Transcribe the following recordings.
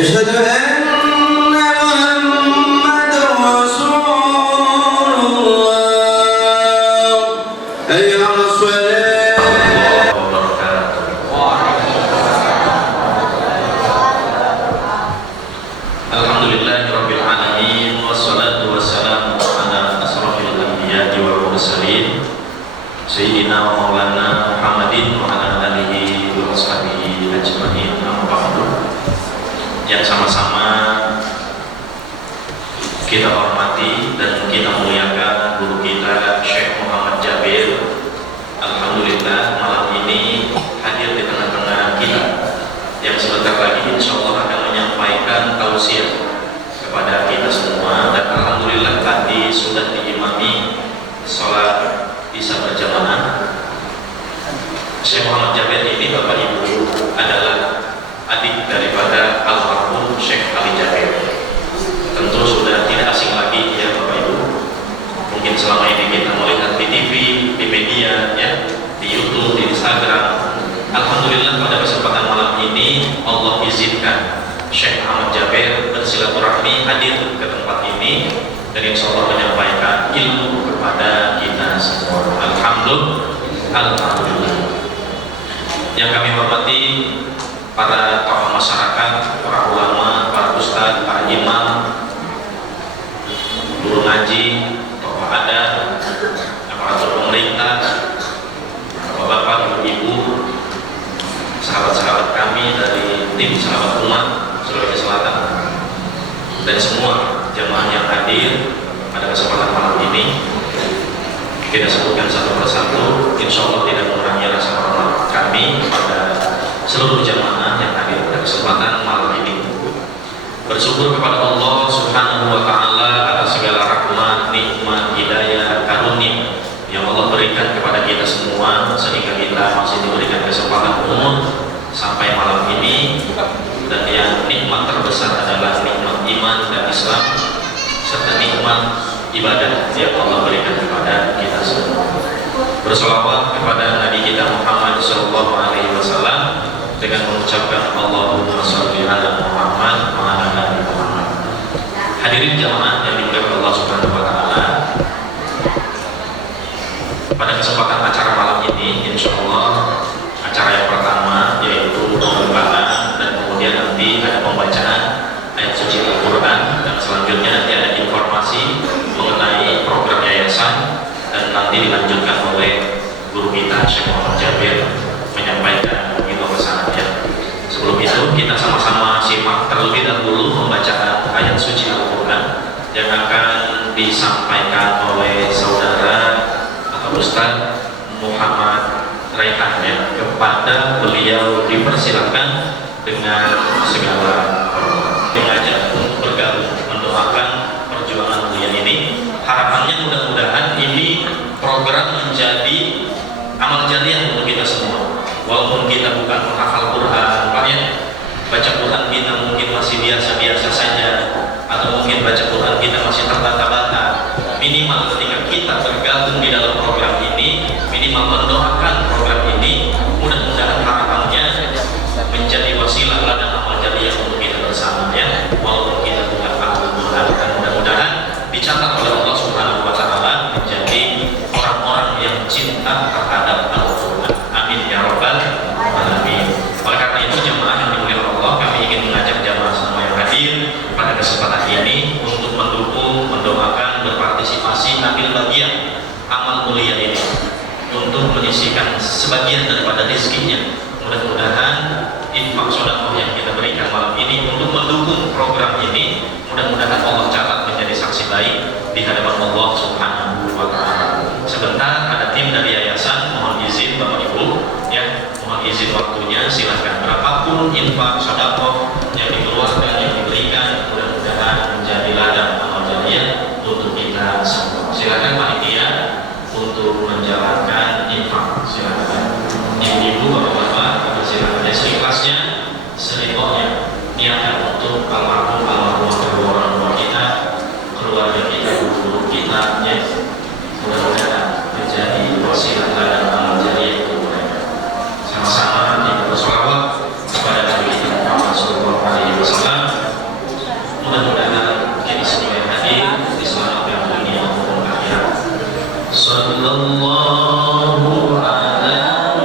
أشهد أن محمد رسول الله حي على الصلاة. Alhamdulillahirabbil alamin wassalatu wassalamu ala asrofil anbiya'i wal mursalin sayyidina wa maulana Muhammadin wa ala alihi wa washabihi ajmain. Amma ba'du. Yang sama-sama kita hormati dan kita muliakan guru kita Syekh Muhammad Jabir. Alhamdulillah malam ini hadir di tengah-tengah kita yang sebentar lagi insya Allah akan menyampaikan tausiah kepada kita semua. Dan alhamdulillah tadi sudah diimami sholat isya berjamaah. Syekh Muhammad Jabir ini Bapak Ibu adalah adik daripada almarhum Syekh Ali Jabir. Tentu sudah tidak asing lagi ya Bapak Ibu. Mungkin selama ini kita melihat di TV, di media, ya, di YouTube, di Instagram. Alhamdulillah pada kesempatan malam ini Allah izinkan Syekh Ahmad Jabir bersilaturahmi hadir ke tempat ini dan insya Allah menyampaikan ilmu kepada kita semua. Alhamdulillah. Yang kami hormati para tokoh masyarakat, para ulama, para ustadz, para imam, guru ngaji, tokoh adat, aparatur pemerintah, bapak-bapak, ibu-ibu, sahabat-sahabat kami dari tim sahabat umat Sulawesi Selatan, dan semua jemaah yang hadir pada kesempatan malam ini. Kita sebutkan satu persatu, insya Allah tidak mengurangi rasa hormat kami kepada seluruh jemaah yang hadir pada kesempatan malam ini. Bersyukur kepada Allah Subhanahu wa Ta'ala atas segala rahmat, nikmat, hidayah, karunia yang Allah berikan kepada kita semua sehingga kita masih diberikan kesempatan umur sampai malam ini. Dan yang nikmat terbesar adalah nikmat iman dan Islam serta nikmat ibadah yang Allah berikan kepada kita semua. Bersolawat kepada Nabi kita Muhammad SAW dengan mengucapkan Allahumma sholli ala Muhammad wa ala ali Muhammad. Hadirin jamaah yang dimuliakan Allah Subhanahu wa Ta'ala, pada kesempatan acara malam ini insya Allah acara yang pertama yaitu pembukaan dan kemudian nanti ada pembacaan ayat suci Al-Quran dan selanjutnya nanti ada informasi mengenai program yayasan dan nanti dilanjutkan oleh guru kita Syekh Muhammad Jabir menyampaikan begitu pesannya. Sebelum itu kita sama-sama simak terlebih dahulu pembacaan ayat suci Al-Quran yang akan disampaikan oleh saudara atau Ustaz Muhammad Raihan, ya. Kepada beliau dipersilakan dengan segala hormat. Mengajak untuk bergabung mendoakan perjuangan beliau ini. Harapannya mudah-mudahan ini program menjadi amal jariah untuk kita semua. Walaupun kita bukan penghafal Quran, Pak, ya, baca Quran kita mungkin masih biasa-biasa saja, atau mungkin baca Quran kita masih terbata-bata. Minimal ketika kita bergabung di dalam program ini, minimal mendoakan program ini, mudah-mudahan harapannya menjadi wasilah ladang amal jariah untuk kita bersama, ya. Walaupun kita bukan ahli Quran, dan mudah-mudahan dicatat oleh Allah Subhanahu wa Ta'ala menjadi orang-orang yang cinta terhadap Al-Quran. Amin ya rabbal alamin. Oleh karena itu jemaah yang dimuliakan Allah, kami ingin mengajak jemaah semua yang hadir pada kesempatan ini untuk mendukung, mendoakan, berpartisipasi, ambil bagian amal mulia ini untuk menyisihkan sebagian daripada rezekinya. Mudah-mudahan infak sedekah yang kita berikan malam ini untuk mendukung program ini, mudah-mudahan Allah catat menjadi saksi baik di hadapan Allah Subhanahu wa Ta'ala. Sebentar ada tim dari yayasan, mohon izin Bapak Ibu, ya, mohon izin waktunya, silahkan. Berapapun infak sedekah yang dikeluarkan, yang diberikan, mudah-mudahan menjadi ladang amal jariah untuk kita semua. Silakan panitia silakan. Ibu-ibu, bapak-bapak, silakan seikhlasnya, seriboknya, niatkan untuk almarhum kedua orang tua kita, keluarga kita, guru kita, ya. Mudah-mudahan menjadi wasilah dan amal jariah untuk mereka. Sama-sama kita bersolawat kepada Nabi kita Muhammad SAW. Mudah-mudahan kita semua yang hadir di selamatkan dunia maupun akhirat. Sallallahu ala Muhammad,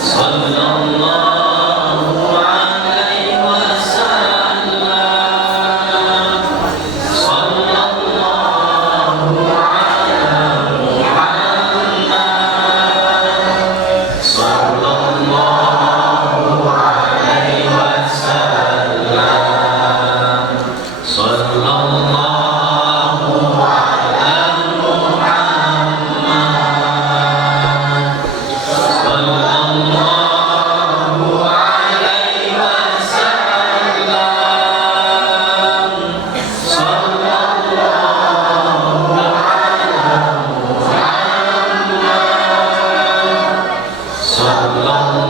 sallallahu alaihi wasallam, sallallahu ala Muhammad, sallallahu alaihi wasallam, sallallahu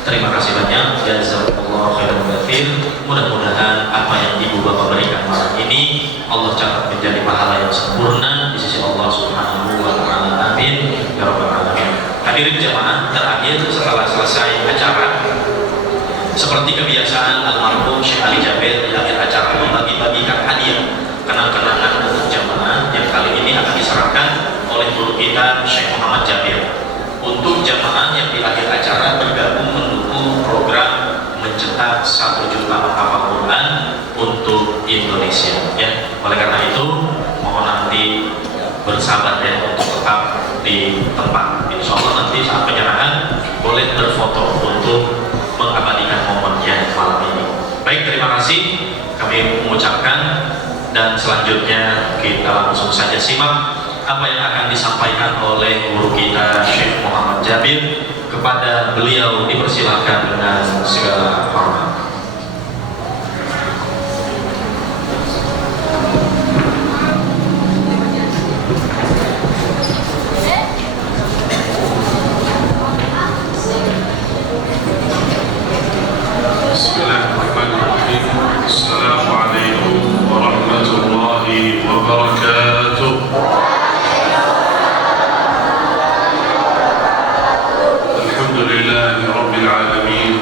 Terima kasih banyak, jazakumullah khairan katsir. Mudah-mudahan apa yang ibu bapak berikan malam ini Allah catat menjadi pahala yang sempurna di sisi Allah Subhanahu wa taala. Amin ya rabbal alamin. Hadirin jamaah, terakhir setelah selesai acara, seperti kebiasaan almarhum Syekh Ali Jabir di akhir acara membagi-bagikan hadiah kenang-kenangan untuk jamaah yang kali ini akan diserahkan oleh guru kita Syekh Muhammad Jabir untuk jamaah yang di akhir acara bergabung mendukung program mencetak 1 juta penghafal Quran untuk Indonesia, ya. Oleh karena itu mohon nanti bersabar ya untuk tetap di tempat. Insya Allah nanti saat penyerahan boleh berfoto untuk mengabadikan momennya malam ini. Baik, terima kasih kami mengucapkan, dan selanjutnya kita langsung saja simak apa yang akan disampaikan oleh guru kita Syekh Muhammad Jabir. Kepada beliau dipersilakan dengan segala hormat. Bismillahirrahmanirrahim. Assalamualaikum warahmatullahi wabarakatuh. Alhamdulillahi rabbil alamin.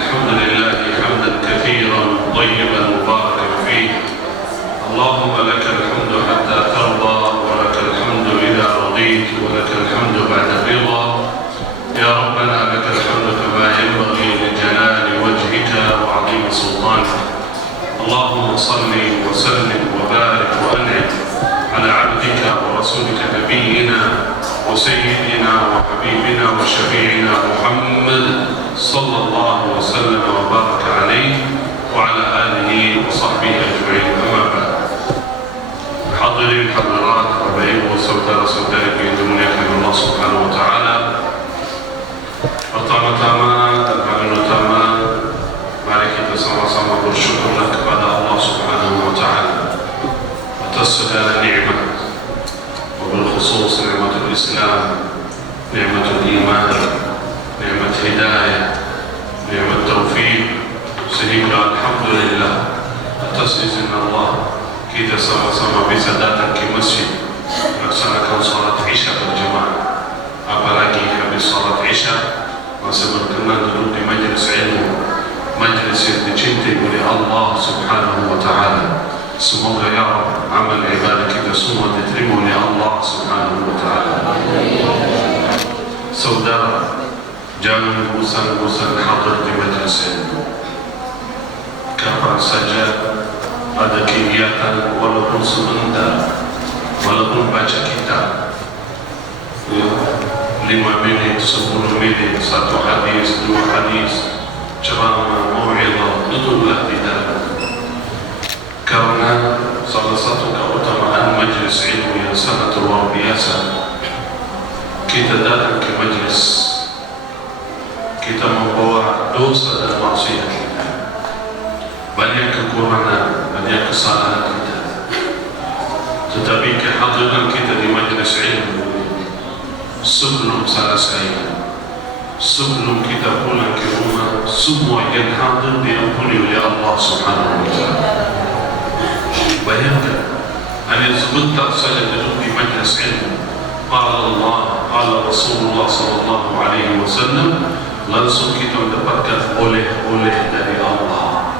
Alhamdulillahi hamdan katsiran tayyiban mubarakan fihi. Allahumma lakal hamdu hatta tarda wa lakal hamdu idza radit wa lakal hamdu ba'da ridha. Ya rabbana lakal hamdu kama yanbaghi li jalali wajhika wa 'azimi sultanika. Allahumma salli wa sallim wa barik wa an'im ala 'abdika wa rasulika nabiyyina وسيدنا وحبيبنا وشفيعنا محمد صلى الله وسلم وبارك عليه وعلى آله وصحبه أجمعين. أما بعد، حاضرين حضرات ربعين وسوداء في دنياكم الله سبحانه وتعالى. Pertama-tama dan paling utama, mari kita sama-sama bersyukurlah kepada Allah Subhanahu wa Ta'ala atas segala nikmat, وبالخصوص نعمة الإسلام، نعمة الإيمان، نعمة هداية، نعمة توفيق. Sehingga alhamdulillah atas izin Allah kita sama-sama bisa datang ke masjid melaksanakan salat Isya berjamaah. Apalagi habis salat Isya masih berkenan duduk di majlis ilmu, majlis yang dicintai oleh Allah Subhanahu wa Ta'ala. Semoga ya Rabb amal ibadah kita semua diterima oleh Allah Subhanahu wa Ta'ala. Saudara, jangan bosan-bosan hadir di majlis ini. Kapan saja ada kegiatan, walaupun sebentar, walaupun baca kitab, 5 menit, 10 menit, 1 hadis, 2 hadis, ceramah, mau'izah, duduklah di dalam. Karena salah satu keutamaan majlis ilmu yang sangat luar biasa, kita datang ke majlis, kita membawa dosa dan maksiat kita, banyak kekurangan, hanya kesalahan kita. Tetapi kehadiran kita di majlis ilmu sebelum selesai, sebelum kita pulang ke rumah, semua yang hadir diampuni oleh Allah Subhanahu wa Ta'ala. Bayangkan, hanya sebentar saja duduk di majlis ilmu, qala Allah, qala Rasulullah sallallahu alaihi wasallam, langsung kita mendapatkan oleh-oleh dari Allah,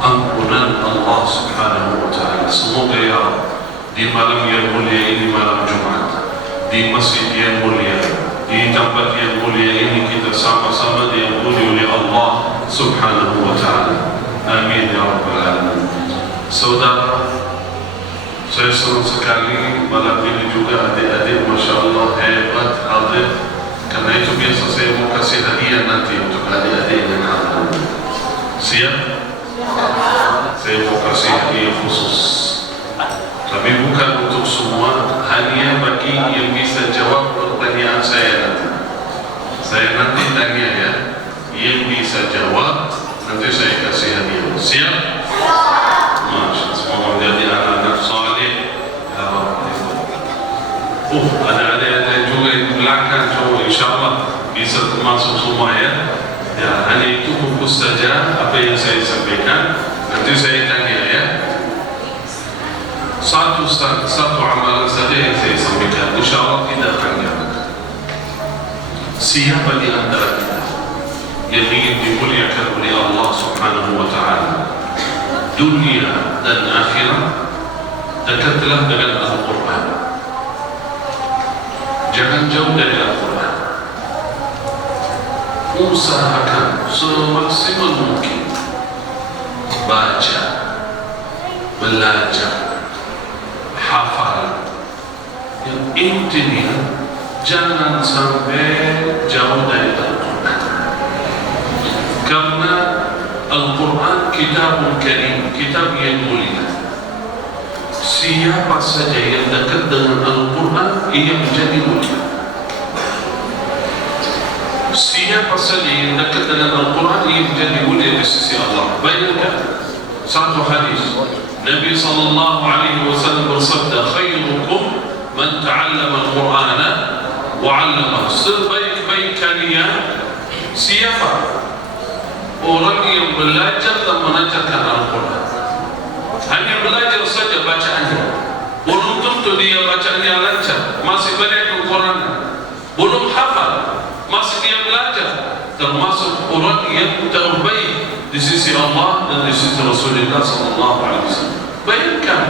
ampunan Allah Subhanahu wa Ta'ala. Semoga ya Rabb, di malam yang mulia ini, malam Jumat, di masjid yang mulia, di tempat yang mulia ini, kita sama-sama diampuni oleh Allah Subhanahu wa Ta'ala. Amin ya Rabbal Alamin. Saudara, saya senang sekali malam ini juga adik-adik Masya Allah hebat hadir. Karena itu biasa saya mau kasih hadiah nanti untuk adik-adik yang hadir. Siap? Saya mau kasih hadiah khusus, tapi bukan untuk semua, hanya bagi yang bisa jawab pertanyaan saya nanti. Saya nanti tanya ya, yang bisa jawab nanti saya kasih hadiah. Siap? Masya Allah, semoga menjadi anak-anak saleh. Ada adik-adik juga di belakang, coba insyaAllah bisa termasuk semua ya. Ya, hanya itu fokus saja apa yang saya sampaikan. Nanti saya tanya ya. Satu amalan saja yang saya sampaikan, insyaAllah tidak akan gagal. Siapa di antara kita yang ingin dimuliakan oleh Allah Subhanahu wa Ta'ala, dunia dan akhirat, dekatlah dengan Al-Quran. Jangan jauh dari Al-Quran. Usahakan semaksimal mungkin baca, belajar, hafal. Yang intinya jangan sampai jauh dari Al-Quran, karena Al-Quran kitabun karim, kitab yang mulia. Siapa saja yang dekat dengan Al-Quran, ia menjadi mulia. Siapa saja yang dekat dengan Al-Quran, ia menjadi mulia di sisi Allah. Bayangkan satu hadis Nabi sallallahu alaihi wasallam bersabda, khairukum man ta'allama al-Qur'ana wa 'allamahu. Sebaik-baik kalian siapa? Orang yang belajar dan mengajarkan Al-Quran. Hanya belajar saja bacaannya, belum tentu dia bacaannya lancar, masih banyak kekurangan. Belum hafal, masih dia belajar. Termasuk orang yang terbaik di sisi Allah dan di sisi Rasulullah sallallahu alaihi wasallam. Bayangkan,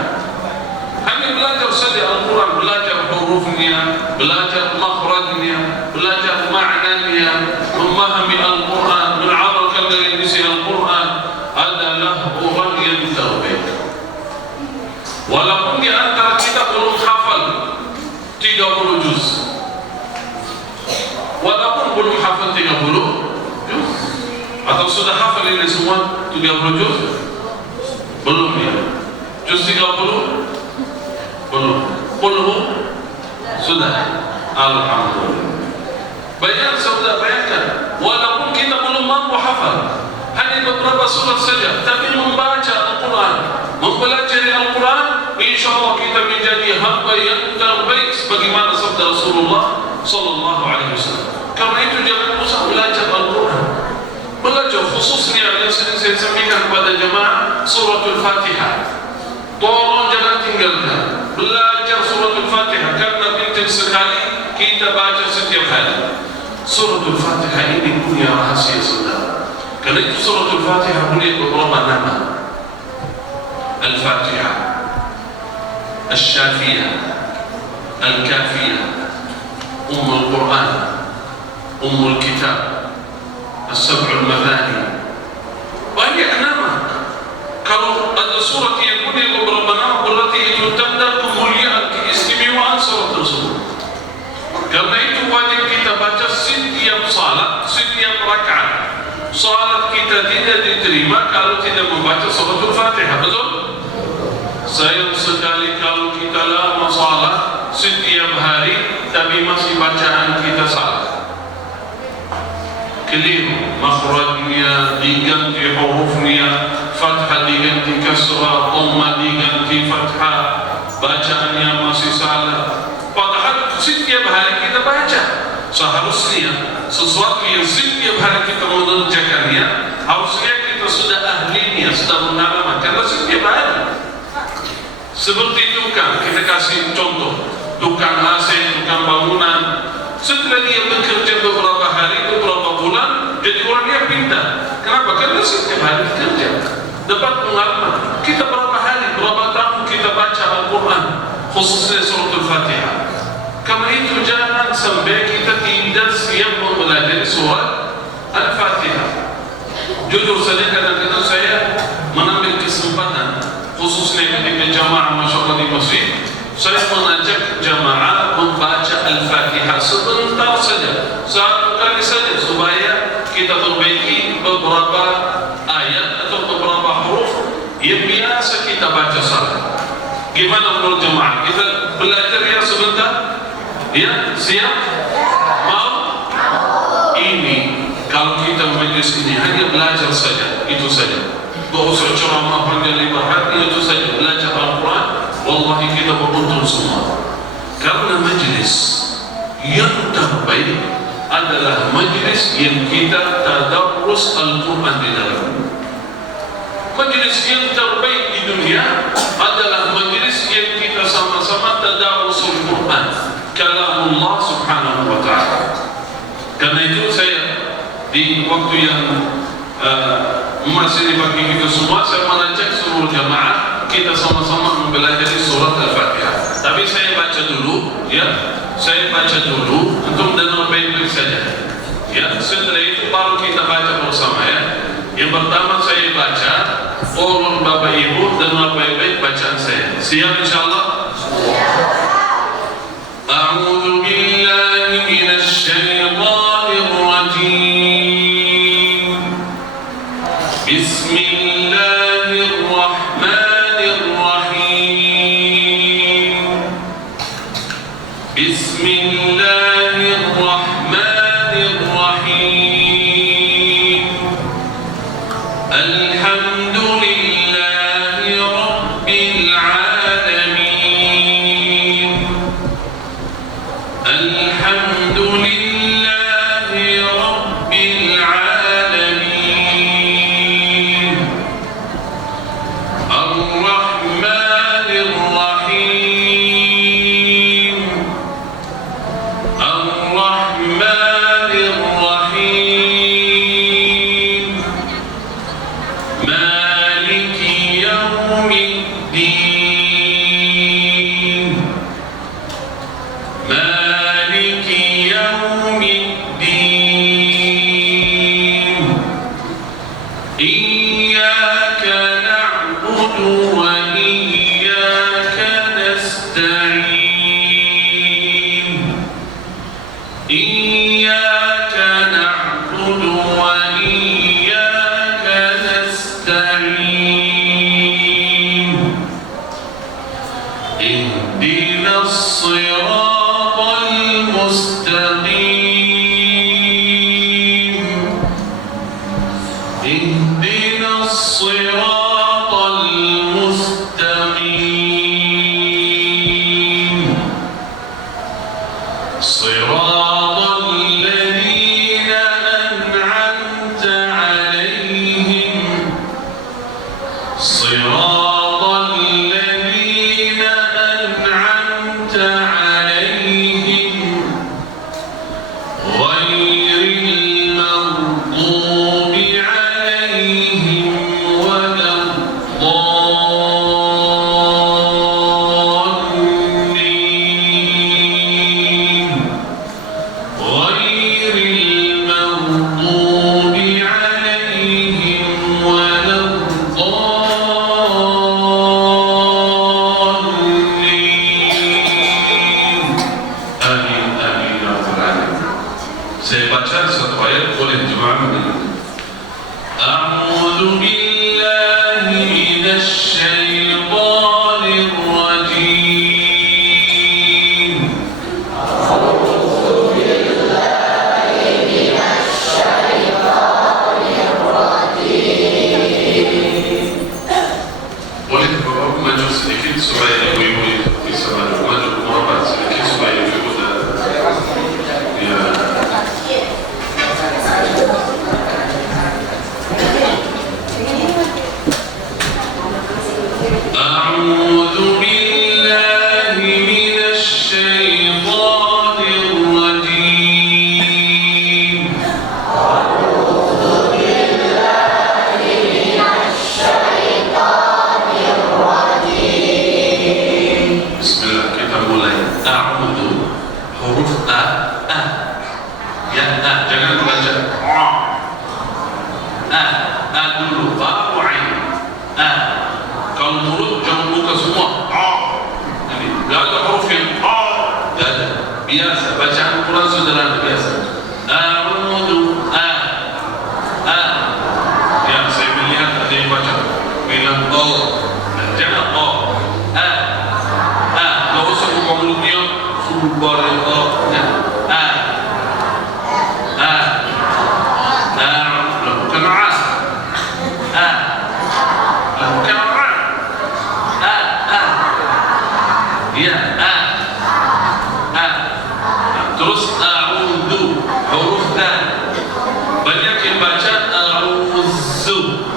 hanya belajar saja Al-Quran, belajar hurufnya, belajar makhrajnya, belajar maknanya, memahami Al-Quran, beramalkan dari isi Al-Quran, adalah orang yang terbaik. Walaupun di antara kita belum hafal 30 juz, walaupun belum hafal 30 juz, atau sudah hafal ini semua 30 juz? Belum ya? Juz 30? Belum. Belum? Sudah? Alhamdulillah. Bayangkan, walaupun kita belum mampu hafal hanya beberapa surat saja, tapi membaca Al-Quran, mempelajari Al-Quran, insyaAllah kita menjadi hamba yang terbaik sebagaimana sabda Rasulullah sallallahu alaihi wasallam. Karena itu jangan usah belajar Al-Quran. Belajar khususnya yang sering saya sampaikan kepada jemaah, suratul Fatihah. Tolong jangan tinggalkan. Belajar suratul Fatihah, karena penting sekali kita baca setiap hari. Suratul Fatihah ini punya rahasia saudara. Karena itu suratul Fatihah punya beberapa nama. Al-Fatihah, Al-Syafiyah, Al-Kafiyah, Ummul Quran, Ummul Kitab, As-Sab'ul Mathani. Banyak nama. Kalau ada surat yang punya beberapa nama, berarti itu tanda kemuliaan, keistimewaan surat tersebut. Karena itu wajib kita baca setiap salat, setiap rakaat. Salat kita tidak diterima kalau tidak membaca suratul Fatihah, betul? Sayang sekali kalau kita lama salat setiap hari, tapi masih bacaan kita salah. Keliru, makhrajnya diganti, hurufnya, fathah diganti kasrah, dhamma diganti fathah, bacaannya masih salah. Padahal setiap hari kita baca. Seharusnya sesuatu yang setiap hari kita mengerjakannya, harusnya kita sudah ahlinya, sudah mengalami, karena setiap hari. Seperti tukang, kita kasih contoh, tukang AC, tukang bangunan. Setelah dia bekerja beberapa hari, beberapa bulan, jadi orangnya pintar. Kenapa? Karena setiap hari bekerja, dapat pengalaman. Kita berapa hari, berapa tahun kita baca Al-Quran, khususnya surah Al-Fatihah. Karena itu jangan sampai kita tidak siap mempelajari surah Al-Fatihah. Jujur saja, kadang-kadang saya mengambil kesempatan, khususnya ketika jamaah masyarakat di masjid, saya mengajak jamaah membaca Al-Fatihah sebentar saja, satu kali saja, supaya kita perbaiki beberapa ayat atau beberapa huruf yang biasa kita baca salah. Gimana menurut jamaah? Kita belajar ya sebentar? Ya, siap? Mau? Ini kalau kita majlis ini hanya belajar saja, itu saja. Gak usah ceramah panjang lebar hati, itu saja belajar Al-Quran. Wallahi kita beruntung semua. Karena majlis yang terbaik adalah majlis yang kita tadarrus Al-Quran di dalam. Majlis yang terbaik di dunia adalah majlis yang kita sama-sama tadarrus Al-Quran, kalamullah subhanahu wa ta'ala. Karena itu saya di waktu yang masih dibagi kita semua, saya mengajak seluruh jamaah kita sama-sama mempelajari surat Al-Fatihah. Tapi saya baca dulu, ya, saya baca dulu untuk dengar baik-baik saja. Ya, setelah itu baru kita baca bersama, ya. Yang pertama saya baca, tolong Bapak Ibu dengar baik-baik bacaan saya. Siap insyaallah? A'udzu billahi minasy syaithanir rajim. Bismillahirrahmanirrahim. Bismillahirrahmanirrahim. Alhamdulillahi rabbil alamin. Alhamdulillahi rabbil alamin. Ar-Rahmanir Rahim. Ar-Rahmanir Rahim. Maliki yaumiddin. Maliki yaumiddin. Iyyaka na'budu wa iyyaka nasta'in. Iyyaka na'budu wa iyyaka nasta'in. Ihdinas siratal mustaqim. Ihdinas siratal mustaqim. Siratal ladzina an'amta 'alaihim. Siratal ladzina an'amta 'alaihim. Ghairil maghdubi 'alaihim waladdallin. Ghairil maghdubi 'alaihim waladdallin. Amin amin ya rabbal alamin. Saya baca satu ayat, boleh jemaah mendengar. A'udzu billahi minasy syaithanir rajim. dulu, baru ain. Kalau mulut jangan buka semua. Jadi nggak ada huruf yang nggak ada. Biasa bacaan Quran sederhana biasa. A'udhu ya, saya melihat ada yang baca bilang jangan nggak usah buka mulutnya subhanallah. Terus a'udhu, huruf dan banyak yang baca a'udzu,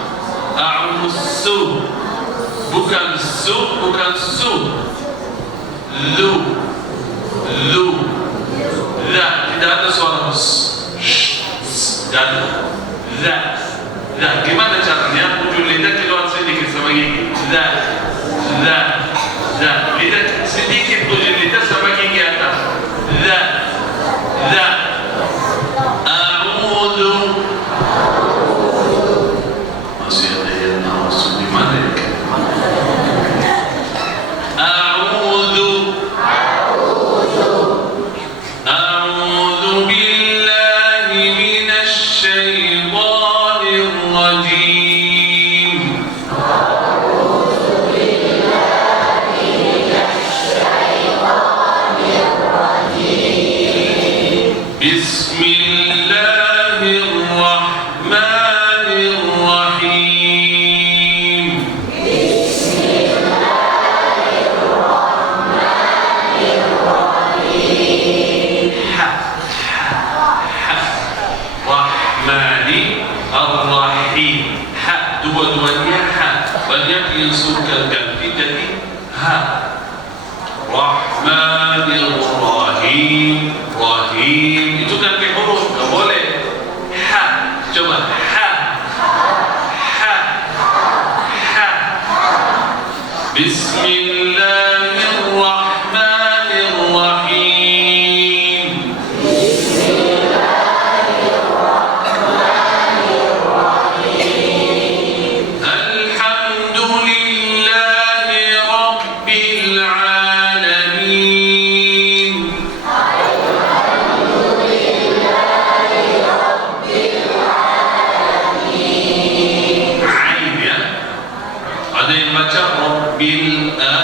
bukan su, bukan su. Lu la, tidak ada suara dan la. Gimana caranya? Ujung lidah keluar sedikit sama gigi. La. Lidah sedikit, ujung lidah sama gigi atas. La. A'udhu. Masih ada yang nawas di mana ya? A'udhu billahi minasy syaithanir rajim. Bismillahirrahmanirrahim. Rahmani ar-Rahim. Dua-duanya banyak yang suka ganti jadi Rahmanir-Rahim. Rahim itu ganti huruf, nggak boleh. Coba Bismillahirrahmanirrahim. Alhamdulillahi Rabbil Alamin. Ain ya. Ada yang baca Rabbil Alamin.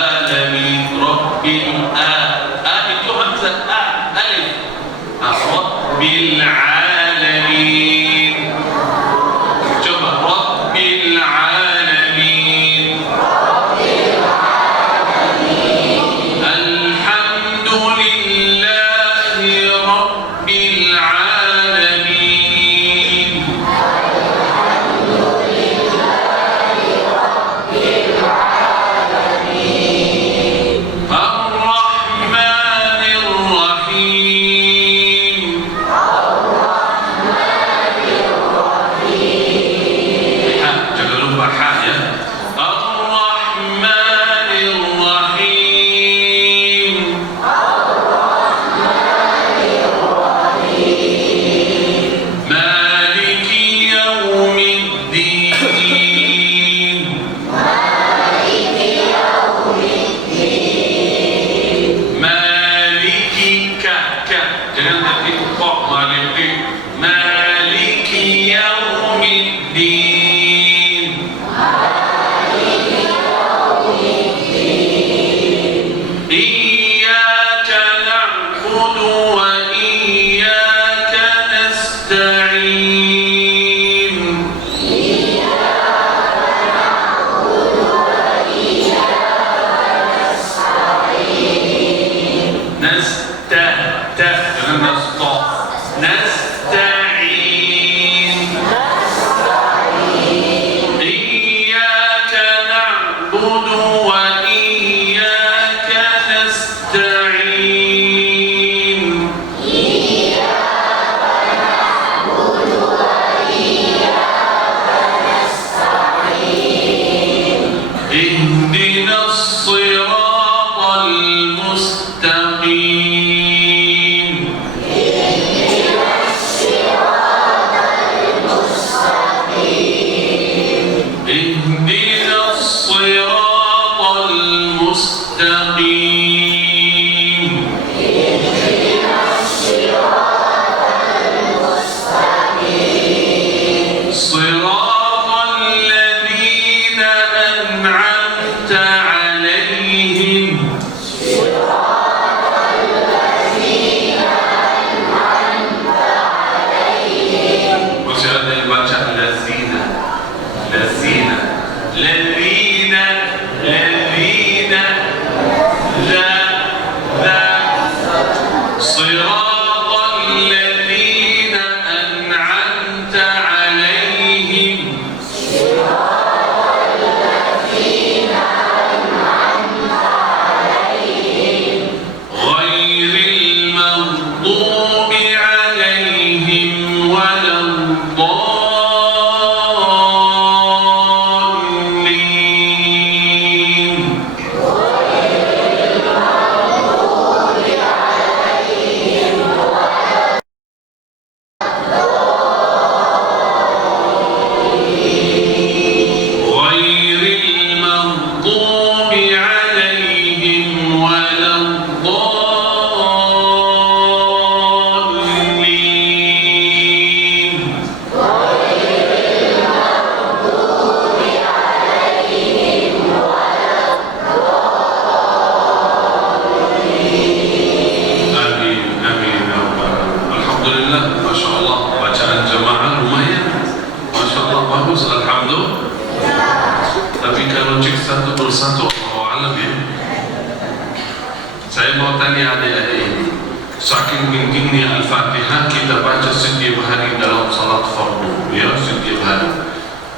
Saya mau tanya adik-adik, saking pentingnya Al-Fatihah kita baca setiap hari dalam salat fardu, ya, setiap hari.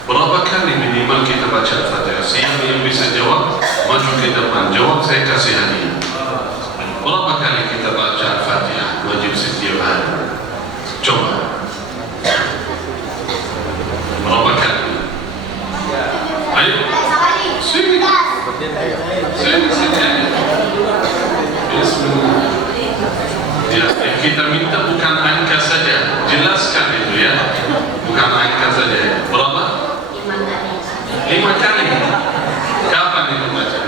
Berapa kali minimal kita baca Al-Fatihah? Siapa yang bisa jawab, maju ke depan. Jawab, saya kasih hadiah. Berapa kali kita baca Al-Fatihah wajib setiap hari? Coba. Berapa kali? Ayo. Sini. Bismillah. Ya, yang kita minta bukan angka saja. Jelaskan itu ya. Bukan angka saja. Berapa? 5 kali. Kapan itu baca?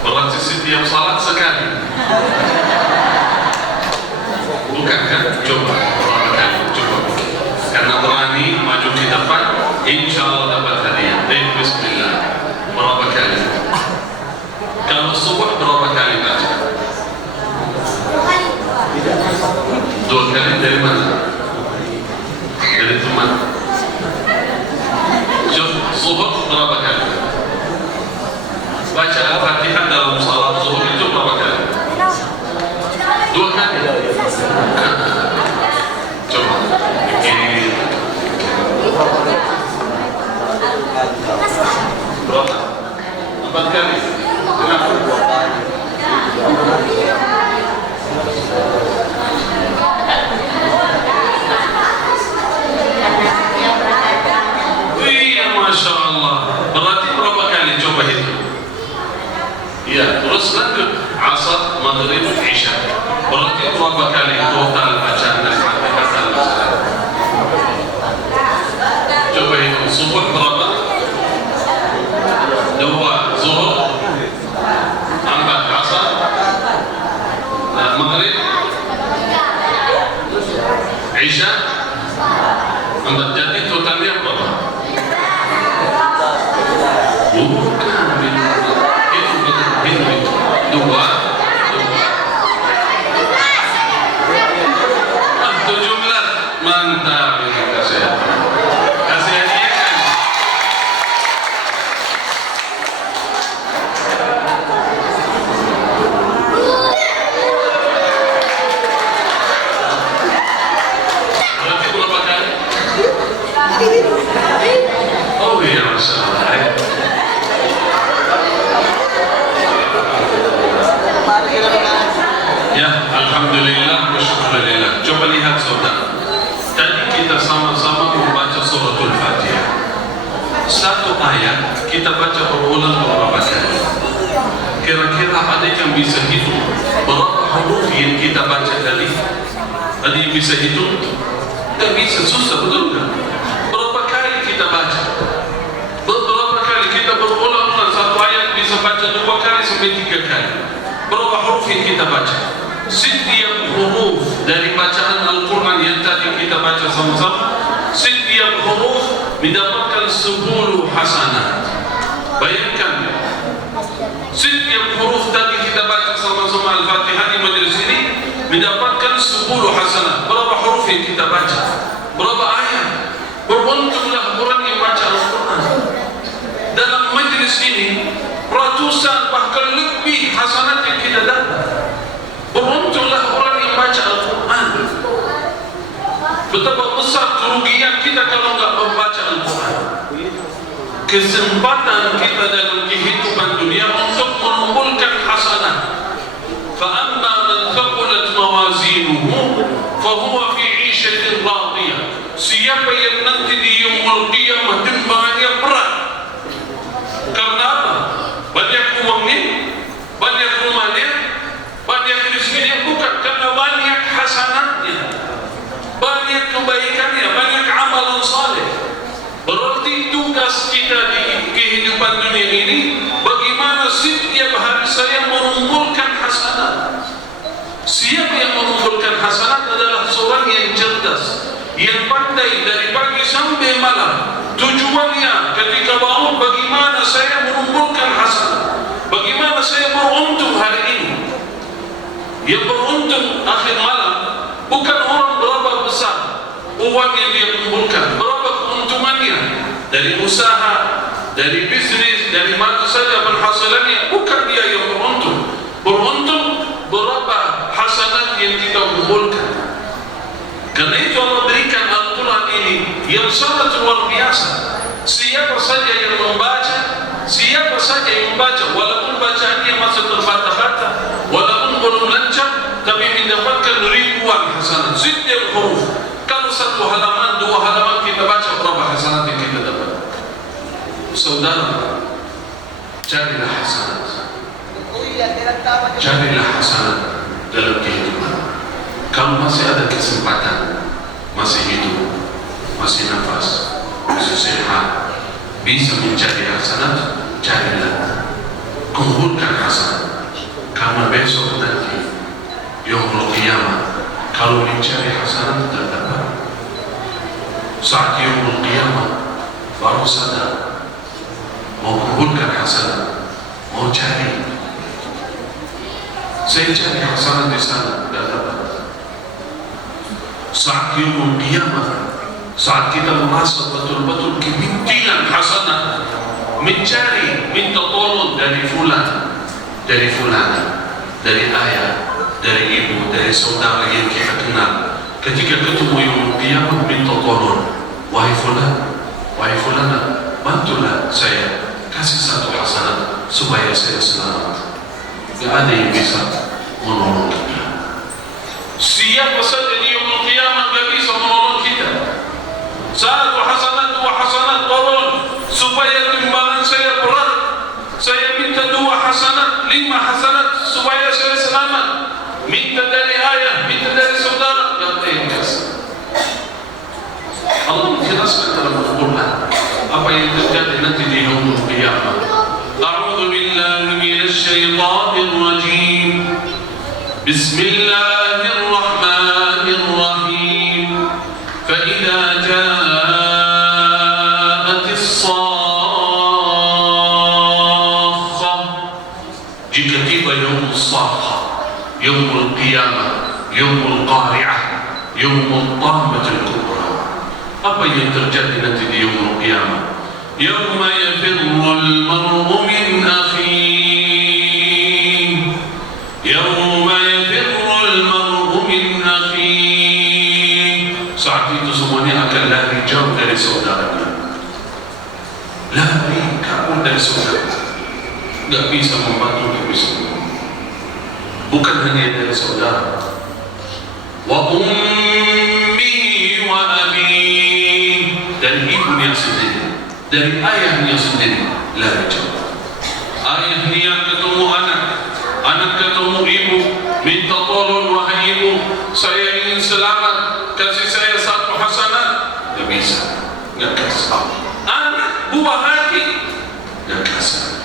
Berarti setiap salat sekali. Bukan kan? Coba berapa kali? Coba. Karena berani maju ke depan, insya Allah dapat hadiah. Bismillah. Berapa kali? Kalau subuh berapa kali baca? 2 kali dari mana? Dari teman. Zuhur berapa kali? Baca Al-Fatihah dalam salat zuhur itu berapa kali? 2 kali. Coba. Ini berapa? 4 kali. Kenapa? Masya Allah. Berarti berapa kali? Coba hitung. Ya, terus lanjut Asar, Maghrib, Isya. Berarti berapa kali total bacaan Al-Fatihah dalam salat? Coba hitung. Subuh berapa? 2. Zuhur 4. Asar, Maghrib, Isya 4. Jadi totalnya berapa? Mantap, ini kasih hadiah kan? Berarti berapa kali? Oh iya, Masya Allah. Ya, Alhamdulillah, Alhamdulillah. Coba lihat saudara. Tadi kita sama-sama membaca suratul Fatihah. Satu ayat kita baca berulang beberapa kali. Kira-kira ada yang bisa hitung berapa huruf yang kita baca tadi? Ada yang bisa hitung? Tidak bisa, susah, betul kan? Berapa kali kita baca? Berapa kali kita berulang-ulang satu ayat bisa baca 2 kali sampai 3 kali? Berapa huruf yang kita baca? Setiap huruf dari bacaan Al-Quran yang tadi kita baca sama-sama, setiap huruf mendapatkan 10 hasanat. Bayangkan, setiap huruf tadi kita baca sama-sama Al-Fatihah di majlis ini, mendapatkan 10 hasanat. Berapa huruf yang kita baca? Berapa ayat? Beruntunglah orang yang baca Al-Quran. Dalam majlis ini ratusan bahkan lebih hasanat yang kita dapat. Beruntunglah orang yang baca Al-Quran. Betapa besar kerugian kita kalau enggak membaca Al-Quran. Kesempatan kita dalam kehidupan dunia untuk mengumpulkan hasanat. فَأَمَّا مَنْ ثَقُلَتْ مَوَازِينُهُ فَهُوَ فِي عِيشَةٍ رَاضِيَةٍ. Siapa yang nanti di yaumul qiyamah timbangannya berat. Karena apa? Banyak uangnya, banyak rumahnya, banyak rezekinya, bukan karena banyak hasanatnya, banyak kebaikannya, banyak amalan saleh. Berarti tugas kita di kehidupan dunia ini bagaimana setiap hari saya mengumpulkan hasanat. Siapa yang mengumpulkan hasanat adalah seorang yang cerdas, yang pandai dari pagi sampai malam. Tujuannya ketika bangun bagaimana saya mengumpulkan hasanat, bagaimana saya beruntung hari ini. Yang beruntung akhir malam bukan orang berapa besar uang yang dia kumpulkan, berapa keuntungannya dari usaha, dari bisnis, dari mana saja penghasilannya, bukan dia yang beruntung. Beruntung berapa hasanat yang kita kumpulkan. Karena itu Allah berikan Al-Quran ini yang sangat luar biasa. Siapa saja yang membaca, siapa saja yang membaca, walaupun bacaannya masih terbata-bata, walaupun belum lancar, tapi mendapatkan ribuan hasanat setiap huruf. Kalau satu halaman, dua halaman kita baca, berapa hasanat yang kita dapat? Saudara, carilah hasanat. Carilah hasanat dalam kehidupan. Kalau masih ada kesempatan, masih hidup, masih nafas, masih sehat, bisa mencari hasanat, carilah, kumpulkan hasanat. Karena besok nanti yaumul qiyamah, kalau mencari hasanat tidak dapat. Saat yaumul qiyamah baru sadar, mau kumpulkan hasanat, mau cari. Saya cari hasanat di sana tidak dapat. Saat yaumul qiyamah, saat kita merasa betul-betul kepentingan hasanat, mencari, minta tolong dari fulan, dari fulana, dari ayah, dari ibu, dari saudara yang kita kenal. Ketika ketemu yaumul qiyamah, minta tolong, wahai fulan, wahai fulana, bantulah saya, kasih satu hasanat supaya saya selamat. Tidak ada yang bisa menolong kita. Siapa saja di yaumul qiyamah tidak bisa menolong kita. Satu hasanat, dua hasanat, tolong supaya timbangan saya berat. Saya minta 2 hasanat, 5 hasanat supaya saya selamat. Minta dari ayah, minta dari saudara, tidak ada yang kasih. Allah menjelaskan dalam Al-Quran apa yang terjadi nanti di yaumul qiyamah. A'udzu billahi minasy syaithanir rajim. Bismillahirrahmanirrahim. Fa idza ja'atis sakhah, jika tiba yaumul sakhah, yaumul qiyamah, yaumul qari'ah, yaumul tammatul kubra. Apa yang terjadi nanti di yaumul qiyamah? Yauma yafirrul mar'u min akhihi, yauma yafirrul mar'u min akhihi. Saat itu semuanya akan lari jauh dari saudaranya. Lari kabur dari saudara, tidak bisa membantu, tidak bisa. Bukan hanya dari saudara, wa ummi wa abi, dari ibunya sendiri, dari ayahnya sendiri, lari jauh. Ayahnya ketemu anak, anak ketemu ibu, minta tolong, wahai ibu, saya ingin selamat, kasih saya satu hasanat. Tidak bisa, tidak kasih. Anak buah hati, tidak kasih.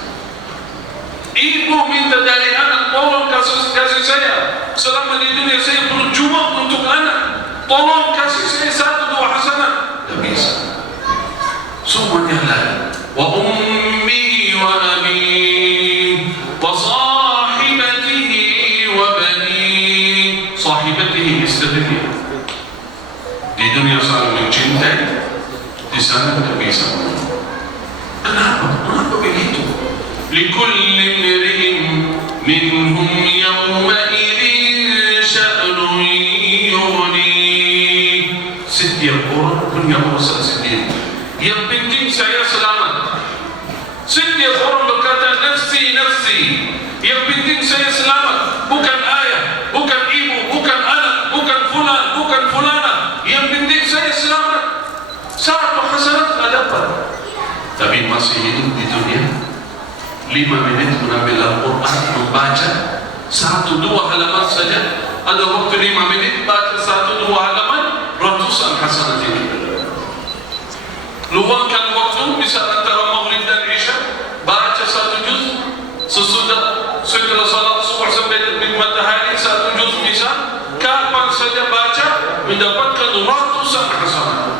Ibu minta dari anak, tolong kasih saya, selama di dunia saya berjuang untuk anak, tolong kasih saya 1-2 hasanat. Tidak bisa. Semuanya lari. Wa ummi wa abi wa sahibatihi wa bani. dunia. Di dunia saling mencintai, di sana tidak bisa. Kenapa? Kenapa begitu? Likulli imri'in minhum yawma'idhin sya'nun yughnih. Setiap orang punya urusan sendiri. Yang penting saya selamat. Setiap orang berkata nafsi, nafsi. Yang penting saya selamat. Bukan ayah, bukan ibu, bukan anak, bukan fulan, bukan fulana. Yang penting saya selamat. Satu hasanat tidak dapat. Tapi masih hidup di dunia 5 menit mengambil Al-Quran, membaca 1-2 halaman saja. Ada waktu 5 menit baca 1-2 halaman, ratusan hasanat ini. Luangkan waktu bisa antara maghrib dan isya, baca 1 juz. Sesudah salat subuh sampai terbit matahari 1 juz bisa. Kapan saja baca, mendapatkan ratusan hasanat.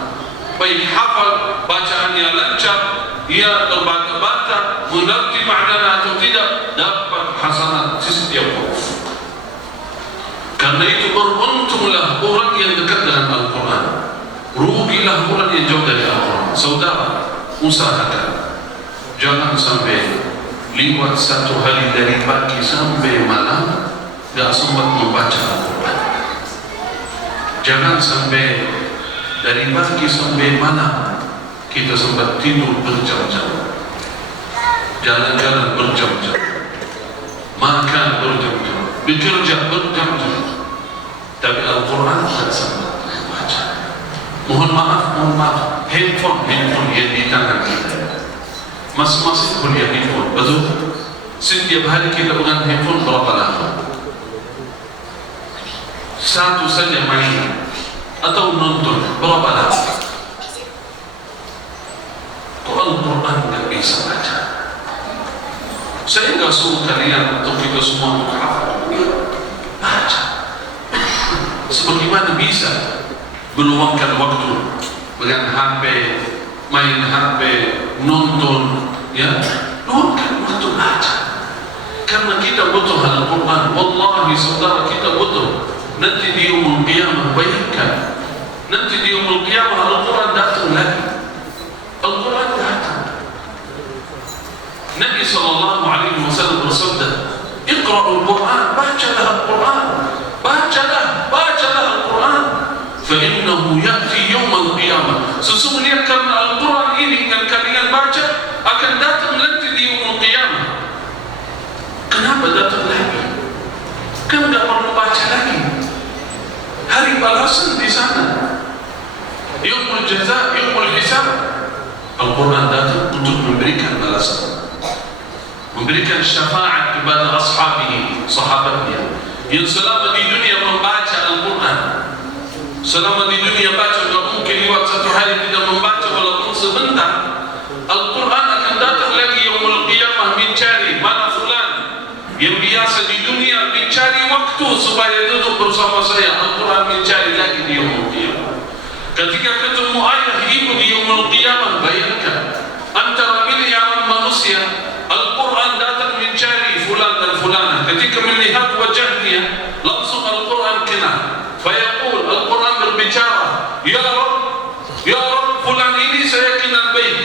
Baik hafal, bacaannya lancar, ia terbata-bata, mengerti maknanya atau tidak, dapat hasanat setiap waktu. Karena itu beruntunglah orang yang dekat dengan Al-Quran, rugilah orang yang jauh dari Al-Quran. Saudara, usahakan jangan sampai lewat 1 hari dari pagi sampai malam tidak sempat membaca Al-Quran. Jangan sampai dari pagi sampai malam kita sempat tidur berjam-jam, jalan-jalan berjam-jam, makan berjam-jam, bekerja berjam-jam, tapi Al-Quran tidak sempat baca. Mohon maaf, handphone yang di tangan kita, masing-masing punya handphone, betul? Setiap hari kita pegang handphone berapa lama? 1 saja main atau nonton berapa lama? Al-Quran tidak bisa baca. Saya tidak suruh kalian atau kita semua untuk hafal, baca. Sebagaimana bisa meluangkan waktu dengan HP, main HP, nonton, ya, luangkan waktu baca. Karena kita butuh Al-Quran. Wallahi saudara, kita butuh. Nanti di yaumul qiyamah, bayangkan, nanti di yaumul qiyamah Al-Quran datang lagi. Al-Quran datang. Nabi SAW bersabda, Iqra'ul Quran, bacalah Al-Quran, bacalah Al-Quran, fa'innahu ya'ti yawmal qiyamah. Sesungguhnya karena Al-Quran ini yang kalian baca akan datang nanti di yawmal qiyamah. Kenapa datang lagi? Kan tidak perlu baca lagi. Hari balasan di sana, yawmul jaza, yawmul hisab. Al-Quran datang untuk memberikan balasan, memberikan syafaat kepada ashabihi, sahabatnya yang selama di dunia membaca Al-Quran. Selama di dunia baca, tidak mungkin lewat 1 hari tidak membaca walaupun sebentar. Al-Quran akan datang lagi yaumul qiyamah mencari mana fulan yang biasa di dunia mencari waktu supaya duduk bersama saya. Al-Quran mencari lagi di yaumul qiyamah. Ketika ketemu ayah ibu di yaumul qiyamah, bayangkan antara miliaran manusia, Al-Quran datang mencari fulan dan fulana. Ketika melihat wajahnya, langsung Al-Quran kenal. Fayaqul, Al-Quran berbicara, Ya Rabb, fulan ini saya kenal baik,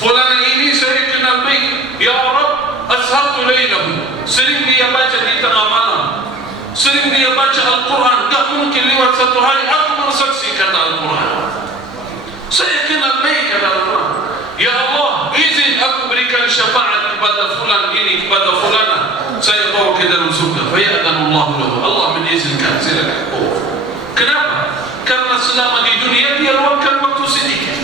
fulan ini saya kenal baik. Ya Rabb, ashabtu laylahu, sering dia baca di tengah malam, sering dia baca Al-Quran. Tak mungkin lewat 1 hari aku bersaksi, kata Al-Quran, saya kenal baik, kata Al-Quran. Ya Allah, izin aku berikan syafaat kepada fulan ini, kepada fulana, saya bawa ke dalam surga. Faya'adhanullahu lahu, Allah mengizinkan, silakan. Kenapa? Karena selama di dunia dia luangkan waktu sedikit.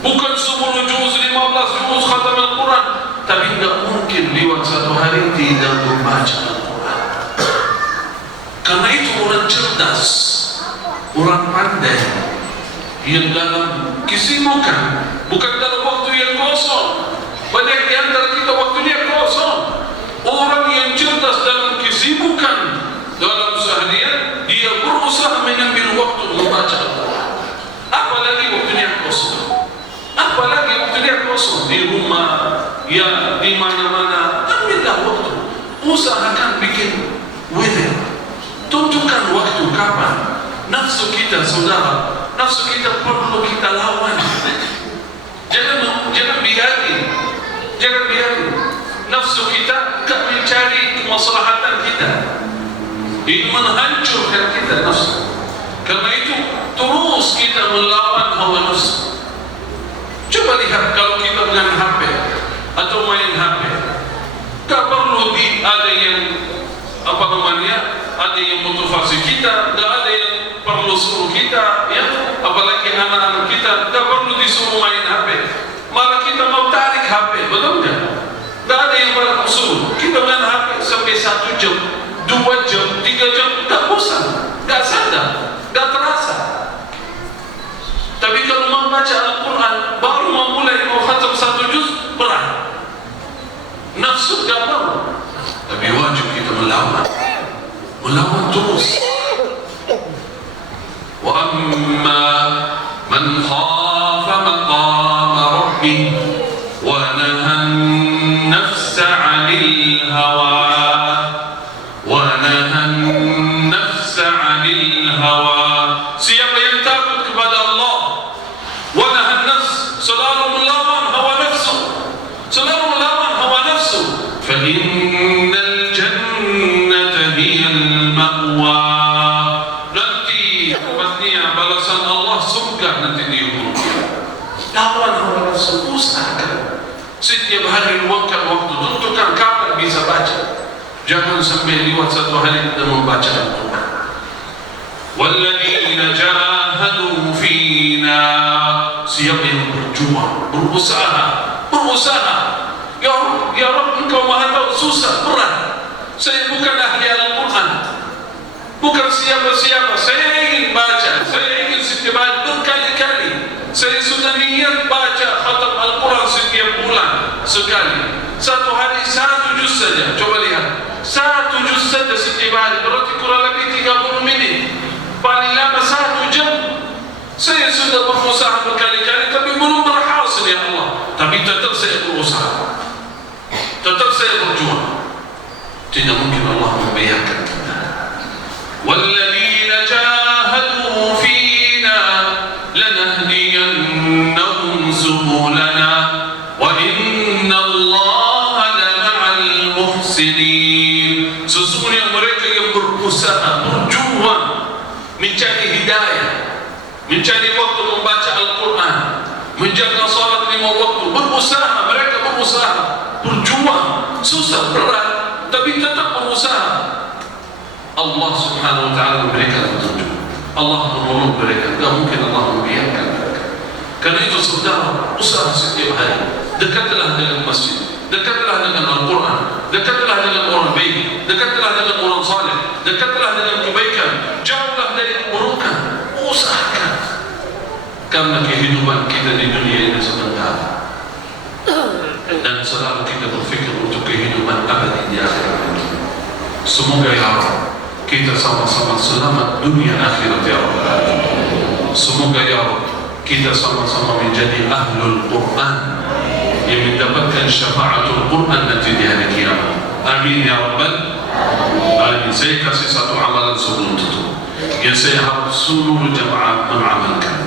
Bukan 10 juz, 15 juz khatam Al-Quran, tapi tidak mungkin lewat 1 hari tidak membaca Al-Quran. Karena itu orang cerdas, orang pandai, yang dalam kesibukan, bukan dalam waktu yang kosong. Banyak di antara kita waktunya kosong. Orang yang cerdas dalam kesibukan, dalam seharian, dia berusaha mengambil waktu membaca Al-Quran. Apalagi waktunya kosong, apalagi waktunya kosong di rumah, ya di mana-mana, ambillah waktu. Usahakan bikin wirid, Tentukan waktu kapan. Nafsu kita, saudara, nafsu kita perlu kita lawan. Jangan biarin nafsu kita mencari kemaslahatan kita. Ini menghancurkan kita nafsu. Karena itu terus kita melawan hawa nafsu. Coba lihat kalau kita dengan HP atau main HP, tak perlu ada yang ada yang motivasi kita, tak ada yang perlu suruh kita, ya. Apalagi anak-anak kita, tak perlu disuruh main HP. Malah kita mau tarik HP, betul tak? Tak ada yang perlu suruh. Kita main HP sampai 1 jam, 2 jam, 3 jam, tak bosan, tak sadar, tak terasa. Tapi kalau membaca Al-Quran, baru memulai mau khatam 1 juz, berat. Nafsu tak mau. Tapi wajib kita melawan terus. Wa amma man khafa maqama rabbih wa nahan nafsa 'anil hawa Siapa yang takut kepada Allah, wa nahan nafs, selalu melawan hawa nafsu, fa innal jannata hiyal ma'wa. Nanti tempatnya balasan Allah surga nanti di umur. Lawan hawa nafsu, usahakan setiap hari luangkan waktu, tentukan kapan bisa baca. Jangan sampai lewat 1 hari tidak membaca Al-Quran. Walladzina jahadu fina, siapa yang berjuang, berusaha. Ya Rabb, Engkau Maha Tahu, susah, berat. Saya bukan ahli Al-Quran, bukan siapa-siapa. Saya ingin baca, saya ingin setiap hari berkali-kali. Saya sudah niat baca khatam Al-Quran setiap bulan sekali. 1 hari 1 juz saja. Coba lihat, 1 juz saja setiap hari, berarti kurang lebih 30 menit. Paling lama 1 jam. Saya sudah berusaha berkali-kali, tapi belum berhasil, ya Allah. Tapi tetap saya berusaha, tetap saya berjuang. Tidak mungkin Allah membiarkan kita. Walladzina jahadu fina lanahdiyannahum subulana wa inna Allaha lama'al muhsinin. Sesungguhnya mereka yang berusaha, berjuang, mencari hidayah, mencari waktu membaca Al-Quran, menjaga salat 5 waktu, mereka berusaha, berjuang, susah, berat, tapi tetap berusaha. Allah Subhanahu wa ta'ala memberikan petunjuk, Allah menolong mereka. Tak mungkin Allah membiarkan mereka. Karena itu saudara, usaha setiap hari. Dekatlah dengan masjid, dekatlah dengan Al-Quran, dekatlah dengan orang baik, dekatlah dengan orang saleh, dekatlah dengan kebaikan, jauhlah dari keburukan. Usahakan, karena kehidupan kita di dunia ini sebentar, dan selalu kita berfikir untuk kehidupan abadi di akhirat. Semoga ya Allah kita sama-sama selamat dunia akhirat, ya Allah. Semoga ya Allah kita sama-sama menjadi ahlul Quran yang mendapatkan syafaatul Quran nanti di hari kiamat. Amin ya Rabbal alamin. Saya kasih 1 amalan sebelum tutup yang saya harap seluruh jemaah mengamalkan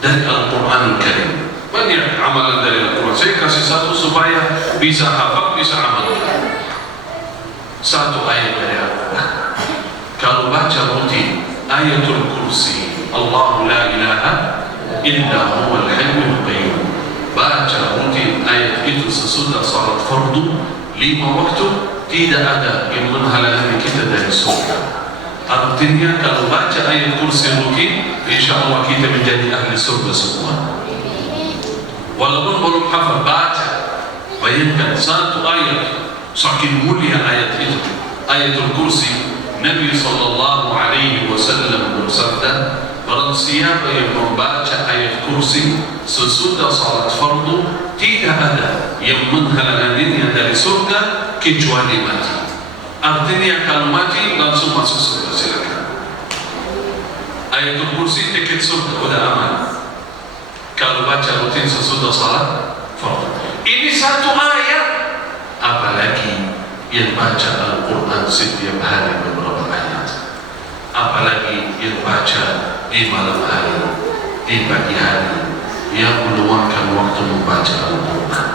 dari Al-Quran Al-Karim. Banyak amalan dari Al-Quran, saya kasih 1 supaya bisa hafal, bisa amalkan. 1 ayat dari Al-Quran. Kalau baca rutin ayatul kursi, Allahu la ilaha illa huwal hayyul qayyum, baca rutin ayat itu sesudah salat fardu 5 waktu, tidak ada yang menghalangi kita dari surga. Artinya kalau baca ayat kursi rutin, insyaAllah kita menjadi ahli surga semua. Walaupun belum hafal, baca. Bayangkan 1 ayat, saking mulia ayat itu, ayatul kursi. Nabi SAW bersabda, barang siapa yang membaca ayat kursi sesudah salat fardu, tidak ada yang menghalanginya dari surga kecuali mati. Artinya kalau mati langsung masuk surga, silakan. Ayatul kursi tiket surga, udah aman. Kalau baca rutin sesudah salat fardu. Ini 1 ayat, apalagi yang baca Al-Quran setiap hari beberapa ayat. apalagi yang baca di malam hari, di pagi hari, yang meluangkan waktu membaca Al-Quran.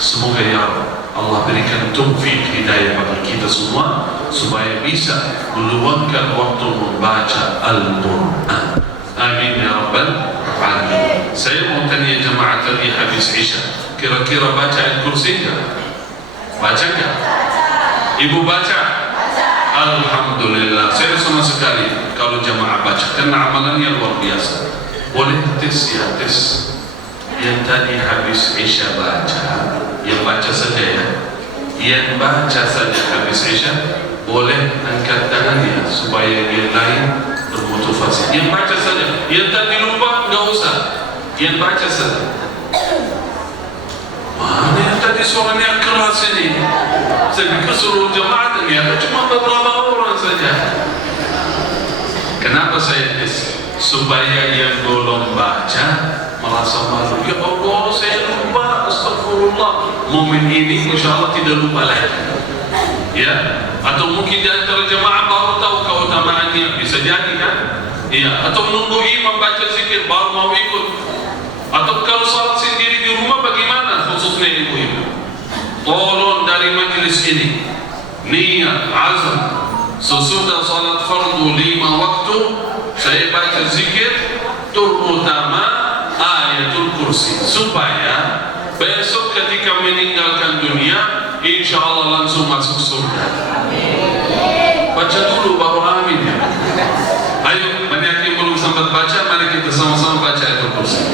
Semoga ya Allah berikan taufik hidayah bagi kita semua supaya bisa meluangkan waktu membaca Al-Quran. Amin ya rabbal alamin. Saya mau tanya jemaah tadi habis Isya, kira-kira baca Al-Kursi enggak? Baca enggak? Ibu baca? Alhamdulillah. Saya sama sekali kalau jemaah baca, karena amalannya luar biasa. Boleh tes ya, tes yang tadi habis Isya baca, yang baca saja ya, yang baca saja habis Isya, boleh angkat tangannya supaya yang lain bermotivasi. Yang baca saja, yang tadi lupa nggak usah, yang baca saja. Mana yang tadi suaranya keras ini? Saya pikir suruh jemaah ini ada cuma beberapa orang saja. Kenapa saya tes? Supaya yang belum baca merasa malu. Ya Allah, saya lupa. Astagfirullah. Momen ini insya Allah tidak lupa lagi. Ya, atau mungkin di antara jemaah baru tahu keutamaannya, bisa jadi kan? Iya, atau menunggu imam baca zikir baru mau ikut. Atau kalau salat sendiri di rumah bagaimana? Khususnya ibu-ibu, tolong dari majelis ini niat azam, sesudah salat fardu 5 waktu saya baca zikir terutama ayatul kursi, supaya besok ketika meninggalkan dunia insya Allah langsung masuk surga. Baca dulu baru amin ya. Ayo, banyak yang belum sempat baca, mari kita sama-sama baca ayatul kursi.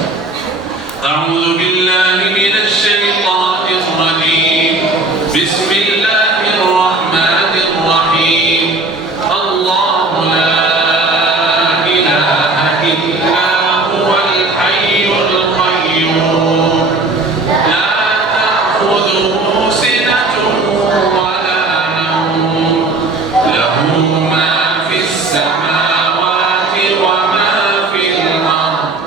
A'udzu billahi minasy syaithanir rajim. Bismillahirrahmanirrahim. Allahu la ilaha illa huwal hayyul qayyum. La ta'khudhuhu sinatun wa la nawm. Lahu ma fis samawati wa ma fil ardh.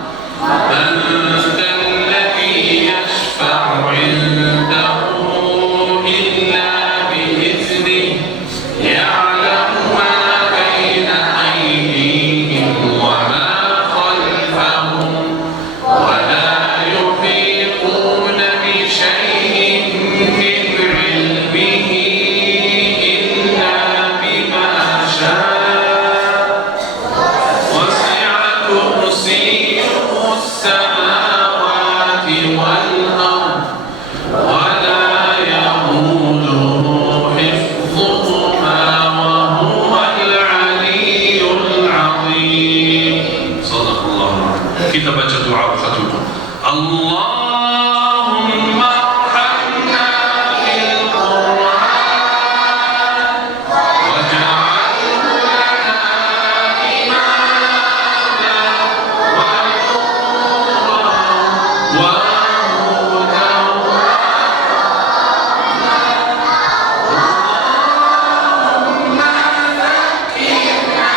Kita baca doa khatimah. Allahumma arhamna bil Qur'an waj'alhu lana imama wa nuran wa hudan. Allahumma dhakkirna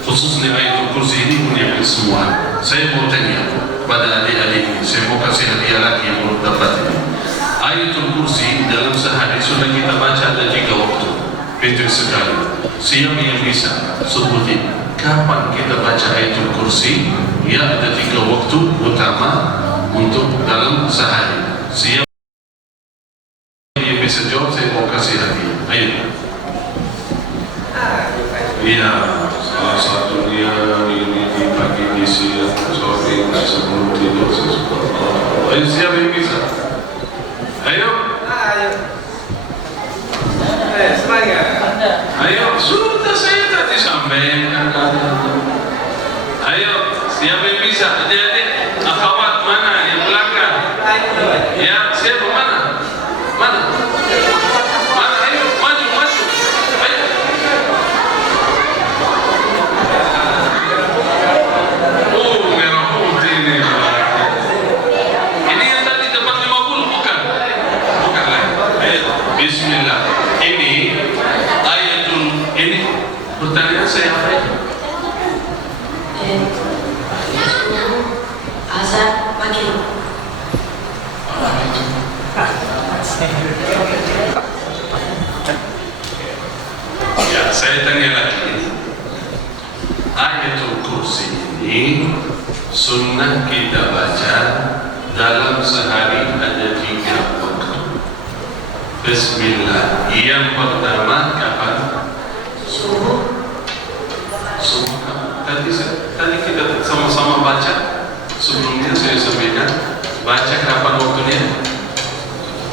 khususnya ayatul kursi ini punya semua. Saya mau tanya pada adik-adik ini, saya mau kasih hadiah lagi yang belum dapat ini. Ayatul kursi dalam sehari sudah kita baca ada 3 waktu. Itu sekali. Siapa yang bisa sebutin kapan kita baca ayatul kursi? Ya, ada 3 waktu utama untuk dalam sehari. Siapa yang bisa jawab, saya mau kasih hadiah. Ayo. Iya, salah satunya ini di pagi di siang sore sebelum tidur sesuatu. Ayo, siapa yang bisa? Ayo. Ayo. Semangat. Ayo, sudah saya tadi sampaikan. Ayo, siapa yang bisa? Adik-adik, akhwat mana yang belakang? Ya, siapa mana? Mana? Mana? Ayo, maju, maju. Ayo. Merah putih ini. Ini yang tadi dapat 50 bukan? Bukan lagi. Ayo, bismillah. Ini ayatul, ini pertanyaan saya apa ya? Azan maghrib. Ya, saya tanya lagi. Ayatul Kursi ini sunnah kita baca dalam sehari ada 3 waktu. Bismillah. Yang pertama kapan? Subuh. Subuh. Tadi kita sama-sama baca. Sebelumnya saya sampaikan baca kapan waktunya?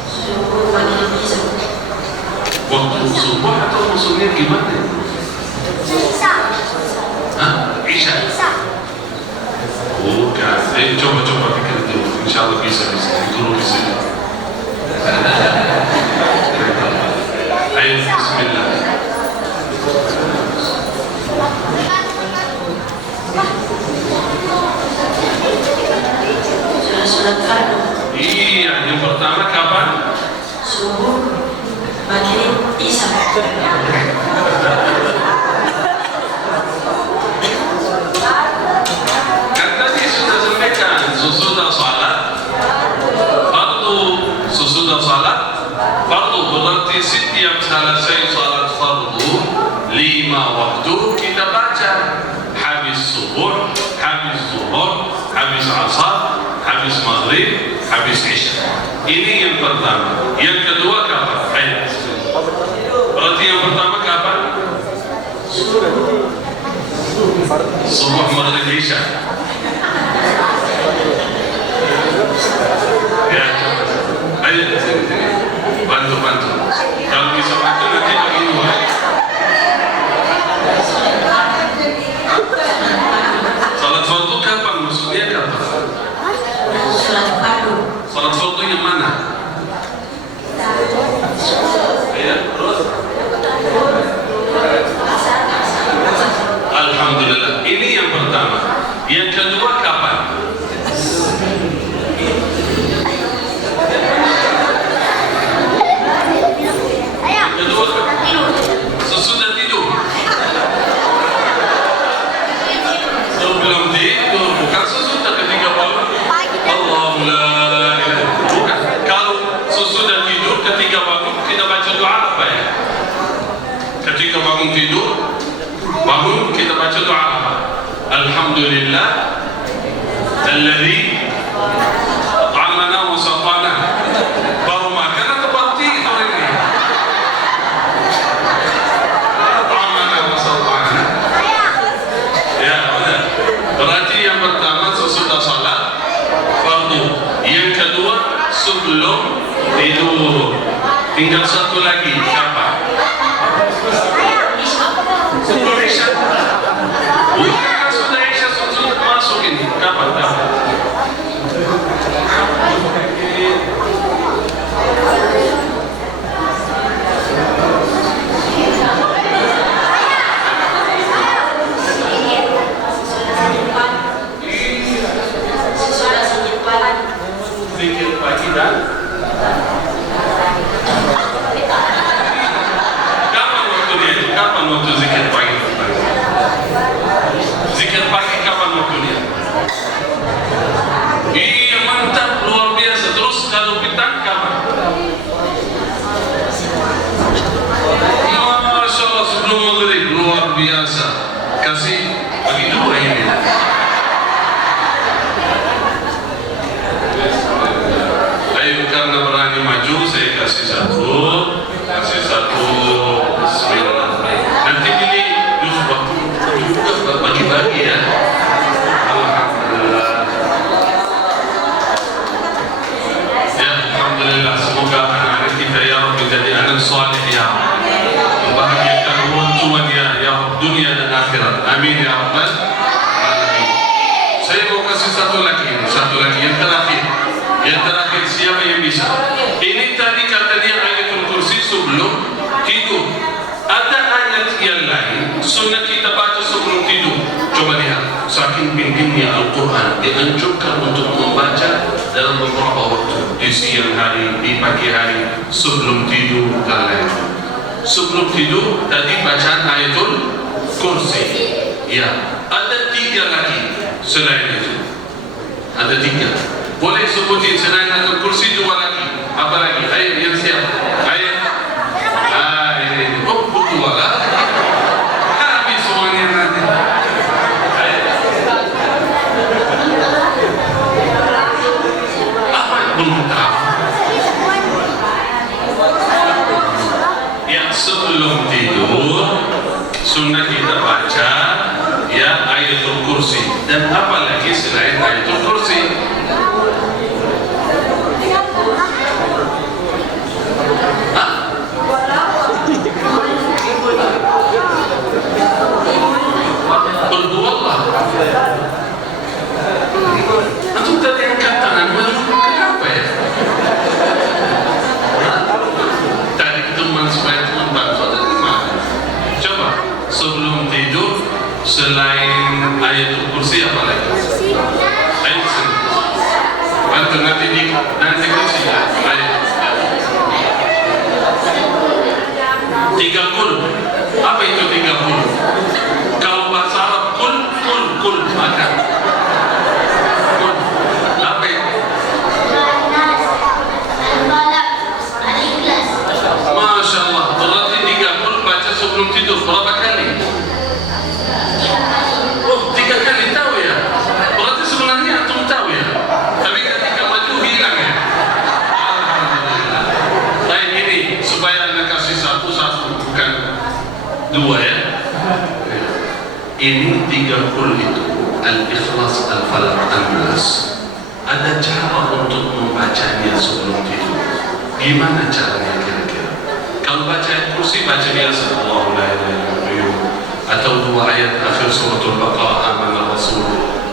Subuh maghrib isya. Waktu subuh atau maksudnya gimana? Hah? Isya? Bukan. Coba pikir dulu. Insyaallah bisa guru di sini. Ayo, bismillah. Salat fardu. Iya, yang pertama kapan? Subuh maghrib isya. Kan tadi sudah sampaikan sesudah salat fardu, sesudah salat fardu berarti setiap selesai salat fardu 5 waktu kita baca habis subuh, habis zuhur, habis asar, habis maghrib, habis isya. Ini yang pertama. Yang kedua kapan? Ayo. Berarti yang pertama kapan? Subuh, maghrib, isya. Ya, ayo sini. Bantu. Kalau bisa bantu nanti bagi 2. Salat fardu kapan? Maksudnya kapan? Salat fardu. Salat fardu yang mana? Ya, terus. Alhamdulillah. Ini yang pertama. Yang kedua kapan? Kedua sesudah tidur. Sebelum tidur, bukan sesudah ketika bangun. Alhamdulillah. Bukan. Kalau sesudah tidur ketika bangun kita baca doa apa ya? Ketika bangun tidur, kita baca doa apa? Alhamdulillah alladzi at'amana wa saqana. Baru makan atau baru tidur ini? At'amana wa saqana. Ya, benar. Berarti yang pertama sesudah salat fardu. Yang kedua sebelum tidur. Tinggal satu lagi kapan? Sebelum isya. Bukan sudah isya sudah masuk ini. Kapan? Zikir pagi dan kapan waktunya? Kapan waktu zikir pagi? Zikir pagi kapan waktunya? Iya, mantap, luar biasa. Terus kalau petang kapan? Masya Allah, sebelum maghrib, luar biasa. Kasih bagi 2 ini. Ayo, karena berani maju, saya kasih satu. Bismillah. Nanti pilih jus waktu juga bagi-bagi ya. Alhamdulillah. Ya, alhamdulillah. Semoga anak-anak kita ya Rabbi jadi anak saleh ya. Membahagiakan akhirat. Amin ya rabbal alamin. Saya mau kasih satu lagi yang terakhir. Yang terakhir, siapa yang bisa? Ini tadi kata dia ayatul kursi sebelum tidur. Ada ayat yang lain sunnah kita baca sebelum tidur. Coba lihat, saking pentingnya Al-Quran dianjurkan untuk membaca dalam beberapa waktu, di siang hari, di pagi hari, sebelum tidur dan lain. Sebelum tidur tadi bacaan ayatul kursi. Ya, ada 3 lagi selain itu. Ada 3. Boleh sebutin selain ayatul kursi 2 lagi. Apa lagi? Ayo yang siap. Ayo. Ini. Oh, berdua lah. Habis semuanya nanti. Ayo. Apa yang belum tahu? Yang sebelum tidur sunnah kita baca ya ayatul kursi. Dan apa lagi selain ayatul kursi? Berdoalah. Antum tadi angkat tangan, kenapa ya? Tadi teman supaya teman bantu ada 5. Coba sebelum tidur selain ayatul kursi apa lagi? Ayo sini. Bantu nanti kursi ya. Ayo. 30. Apa itu 30? Kalau bahasa Arab kul makan. Kul. Apa itu? Masya Allah. Berarti 30 baca sebelum tidur. Berapa kali? Oh, 3 kali tahu ya. Berarti sebenarnya antum tahu ya. Tapi ketika maju hilang ya. Alhamdulillah. Baik, ini supaya anda kasih satu bukan 2 ya. Ini 30 itu Al-Ikhlas, Al-Falaq, An-Nas. Ada cara untuk membacanya sebelum tidur. Gimana caranya kira-kira? Kalau baca kursi baca biasa Allahu la ilaha illallah atau 2 ayat akhir suratul Baqarah Amanah Rasul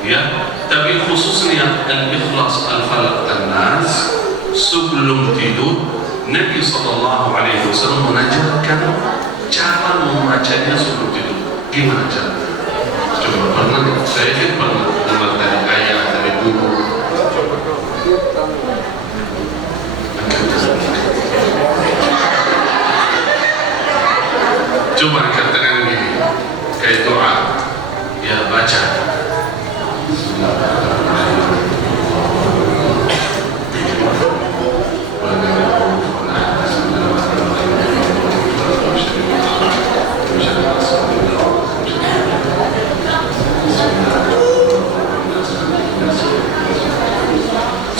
ya. Tapi khususnya Al-Ikhlas, Al-Falaq, An-Nas sebelum tidur Nabi SAW mengajarkan cara membacanya sebelum tidur. Gimana cara? Coba pernah, saya kan pernah dengar dari ayah, dari guru. Coba katakan gini, kayak doa, ya baca.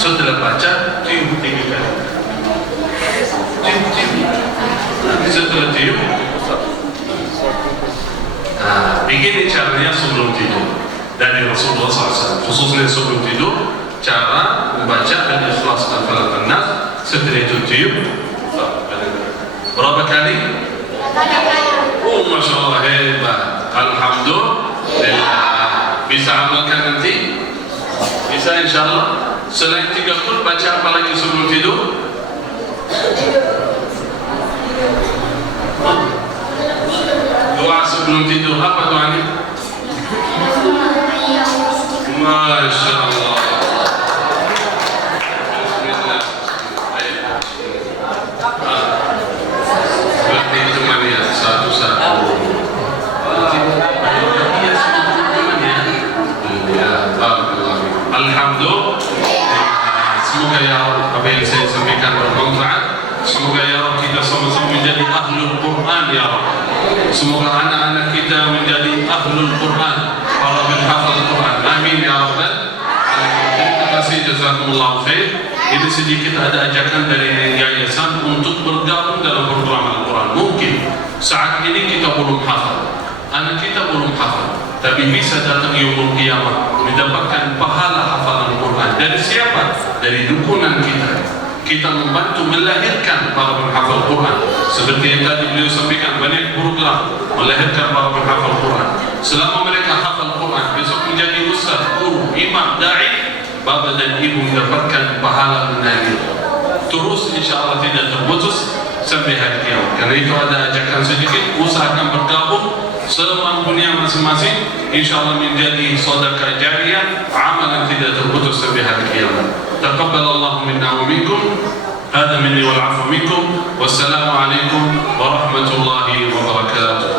Setelah baca, tiup 3 kali. Tiup. Setelah tiup, begini caranya sebelum tidur dari Rasulullah SAW. Khususnya sebelum tidur, cara membaca Al-Ikhlas, Al-Falaq, An-Nas. Setelah itu tiup. Berapa kali? Oh, Masya Allah, hebat. Alhamdulillah. Bisa amalkan nanti? Bisa insyaAllah. Selain 30 baca apa lagi sebelum tidur? Doa sebelum tidur, apa doanya? Masya Allah. Bismillah. Berarti teman ya, satu-satu. Alhamdulillah. Semoga ya Allah apa yang saya sampaikan bermanfaat. Semoga ya Allah kita sama-sama menjadi ahlul Quran ya Allah. Semoga anak-anak kita menjadi ahlul Quran, para penghafal Quran. Amin ya Rabbal alamin. Terima kasih, jazakumullah khair. Ini sedikit ada ajakan dari yayasan untuk bergabung dalam program Al-Quran. Mungkin saat ini kita belum hafal, anak kita belum hafal, tapi bisa datang yaumul qiyamah mendapatkan pahala hafalan Quran. Dari siapa? Dari dukungan kita. kita membantu melahirkan para penghafal Quran. Seperti yang tadi beliau sampaikan, banyak program melahirkan para penghafal Quran. Selama mereka hafal Quran, besok menjadi ustaz, guru, imam, da'i, bapa dan ibu mendapatkan pahala mengalir. Terus insya Allah tidak terputus sampai hari kiamat. Karena itu ada ajakan sedikit, usahakan bergabung semampunya masing-masing, insya Allah menjadi sedekah jariyah, amalan tidak terputus sampai hari kiamat. Taqabbalallahu minna wa minkum. Hada minni wal 'afwu minkum. Wassalamu alaikum warahmatullahi wabarakatuh.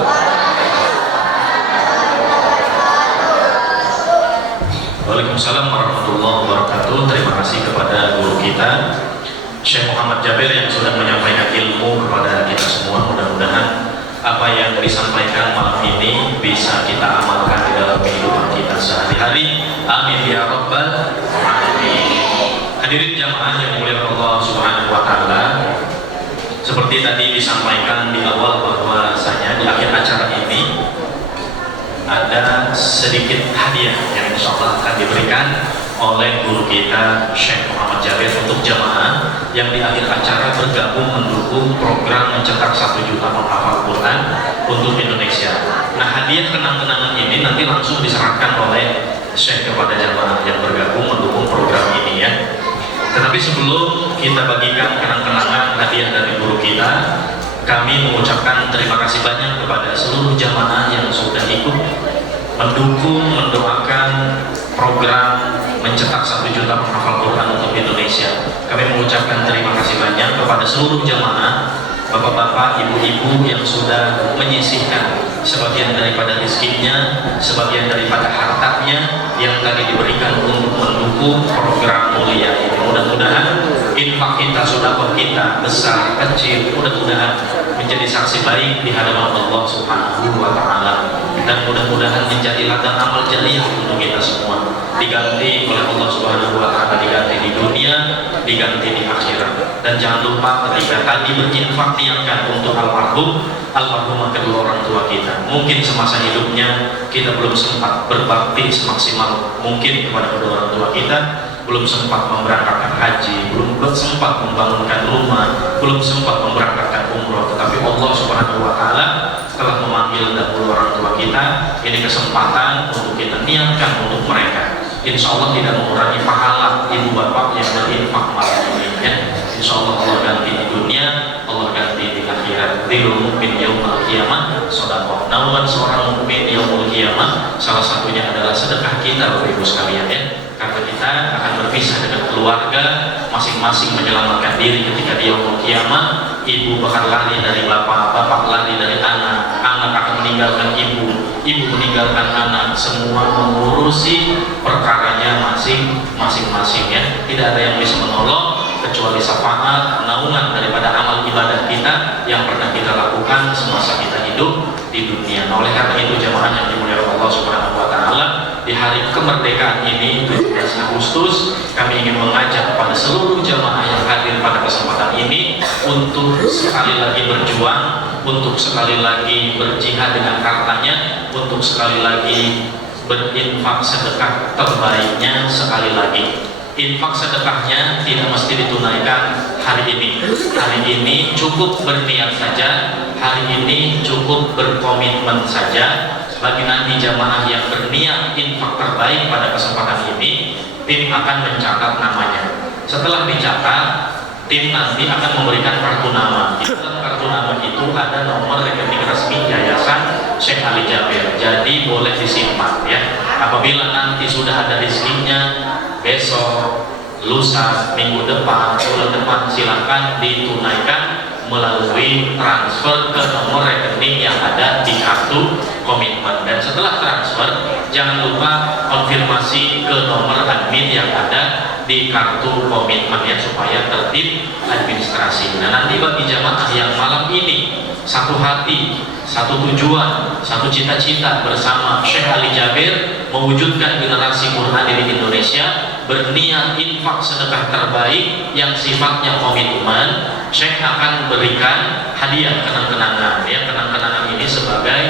Waalaikumsalam warahmatullahi wabarakatuh. Terima kasih kepada guru kita Syekh Muhammad Jabir yang sudah menyampaikan ilmu kepada kita semua. Mudah-mudahan apa yang disampaikan malam ini bisa kita amalkan di dalam kehidupan kita sehari-hari. Amin ya rabbal alamin. Hadirin jamaah yang dimuliakan Allah Subhanahu wa taala, seperti tadi disampaikan di awal bahwasanya di akhir acara ini ada sedikit hadiah yang insya Allah akan diberikan oleh guru kita Syekh Muhammad Jabir untuk jamaah yang di akhir acara bergabung mendukung program mencetak 1 juta penghafal Quran untuk Indonesia. Nah, hadiah kenang-kenangan ini nanti langsung diserahkan oleh Syekh kepada jamaah yang bergabung mendukung program ini ya. Tetapi sebelum kita bagikan kenang-kenangan hadiah dari guru kita, kami mengucapkan terima kasih banyak kepada seluruh jamaah yang sudah ikut mendukung, mendoakan program mencetak 1 juta penghafal Quran untuk Indonesia. Kami mengucapkan terima kasih banyak kepada seluruh jamaah, bapak-bapak, ibu-ibu yang sudah menyisihkan sebagian daripada rezekinya, sebagian daripada hartanya yang tadi diberikan untuk mendukung program mulia ini. Mudah-mudahan infak kita, sedekah kita, besar, kecil, mudah-mudahan menjadi saksi baik di hadapan Allah Subhanahu wa taala, dan mudah-mudahan menjadi ladang amal jariah untuk kita semua, diganti oleh Allah Subhanahu wa taala, diganti di dunia, diganti di akhirat. Dan jangan lupa ketika tadi berinfak niatkan untuk almarhumah kedua orang tua kita. Mungkin semasa hidupnya kita belum sempat berbakti semaksimal mungkin kepada kedua orang tua kita, belum sempat memberangkatkan haji, belum sempat membangunkan rumah, belum sempat memberangkatkan umroh, tetapi Allah Subhanahu wa taala telah memanggil dahulu orang tua kita. Ini kesempatan untuk kita niatkan untuk mereka. Insya Allah tidak mengurangi pahala ibu bapak yang berinfak malam ini ya. Insya Allah Allah ganti di dunia, Allah ganti di akhirat. Dirul mukmin yaumul qiyamah sedekah. Naungan seorang mukmin yaumul qiyamah salah satunya adalah sedekah kita, Bapak Ibu sekalian ya. Karena kita akan berpisah dengan keluarga, masing-masing menyelamatkan diri ketika di yaumul qiyamah. Ibu bakal lari dari bapak, bapak lari dari anak, anak akan meninggalkan ibu, ibu meninggalkan anak, semua mengurusi perkaranya masing-masing ya. Tidak ada yang bisa menolong kecuali syafaat, naungan daripada amal ibadah kita yang pernah kita lakukan semasa kita hidup di dunia. Nah, oleh karena itu jamaah yang dimuliakan Allah Subhanahu wa taala, di hari kemerdekaan ini 17 Agustus kami ingin mengajak kepada seluruh jamaah yang hadir pada kesempatan ini untuk sekali lagi berjuang, untuk sekali lagi berjihad dengan hartanya, untuk sekali lagi berinfak sedekah terbaiknya sekali lagi. Infak sedekahnya tidak mesti ditunaikan hari ini. Hari ini cukup berniat saja, hari ini cukup berkomitmen saja. Bagi nanti jamaah yang berniat infak terbaik pada kesempatan ini, tim akan mencatat namanya. Setelah dicatat, tim nanti akan memberikan kartu nama. Di dalam kartu nama itu ada nomor rekening resmi Yayasan Syekh Ali Jabir. Jadi boleh disimpan ya. Apabila nanti sudah ada rezekinya, besok, lusa, minggu depan, bulan depan, silakan ditunaikan melalui transfer ke nomor rekening yang ada di kartu komitmen. Dan setelah transfer, jangan lupa konfirmasi ke nomor admin yang ada di kartu komitmen ya, supaya tertib administrasi. Nah, nanti bagi jamaah yang malam ini satu hati, satu tujuan, satu cita-cita bersama Syekh Ali Jabir mewujudkan generasi Quran di Indonesia, berniat infak sedekah terbaik yang sifatnya komitmen, Syekh akan berikan hadiah kenang-kenangan ya. Kenang-kenangan ini sebagai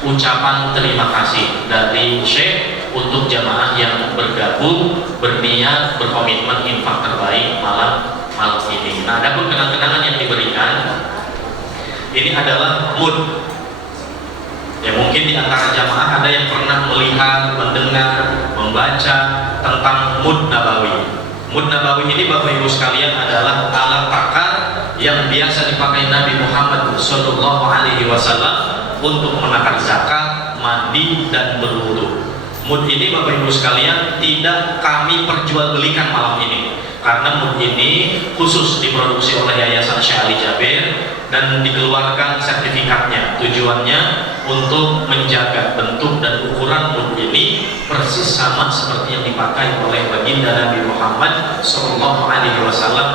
ucapan terima kasih dari Syekh untuk jamaah yang bergabung, berniat, berkomitmen infak terbaik malam malam ini. Nah, adapun kenang-kenangan yang diberikan ini adalah mood. Ya, mungkin di antara jamaah ada yang pernah melihat, mendengar, membaca tentang Mud Nabawi. Mud Nabawi ini Bapak Ibu sekalian adalah alat takar yang biasa dipakai Nabi Muhammad SAW untuk menakar zakat, mandi, dan berwudu. Mud ini Bapak Ibu sekalian tidak kami perjualbelikan malam ini, karena mud ini khusus diproduksi oleh Yayasan Syekh Ali Jabir dan dikeluarkan sertifikatnya. Tujuannya untuk menjaga bentuk dan ukuran mud ini persis sama seperti yang dipakai oleh baginda Nabi Muhammad SAW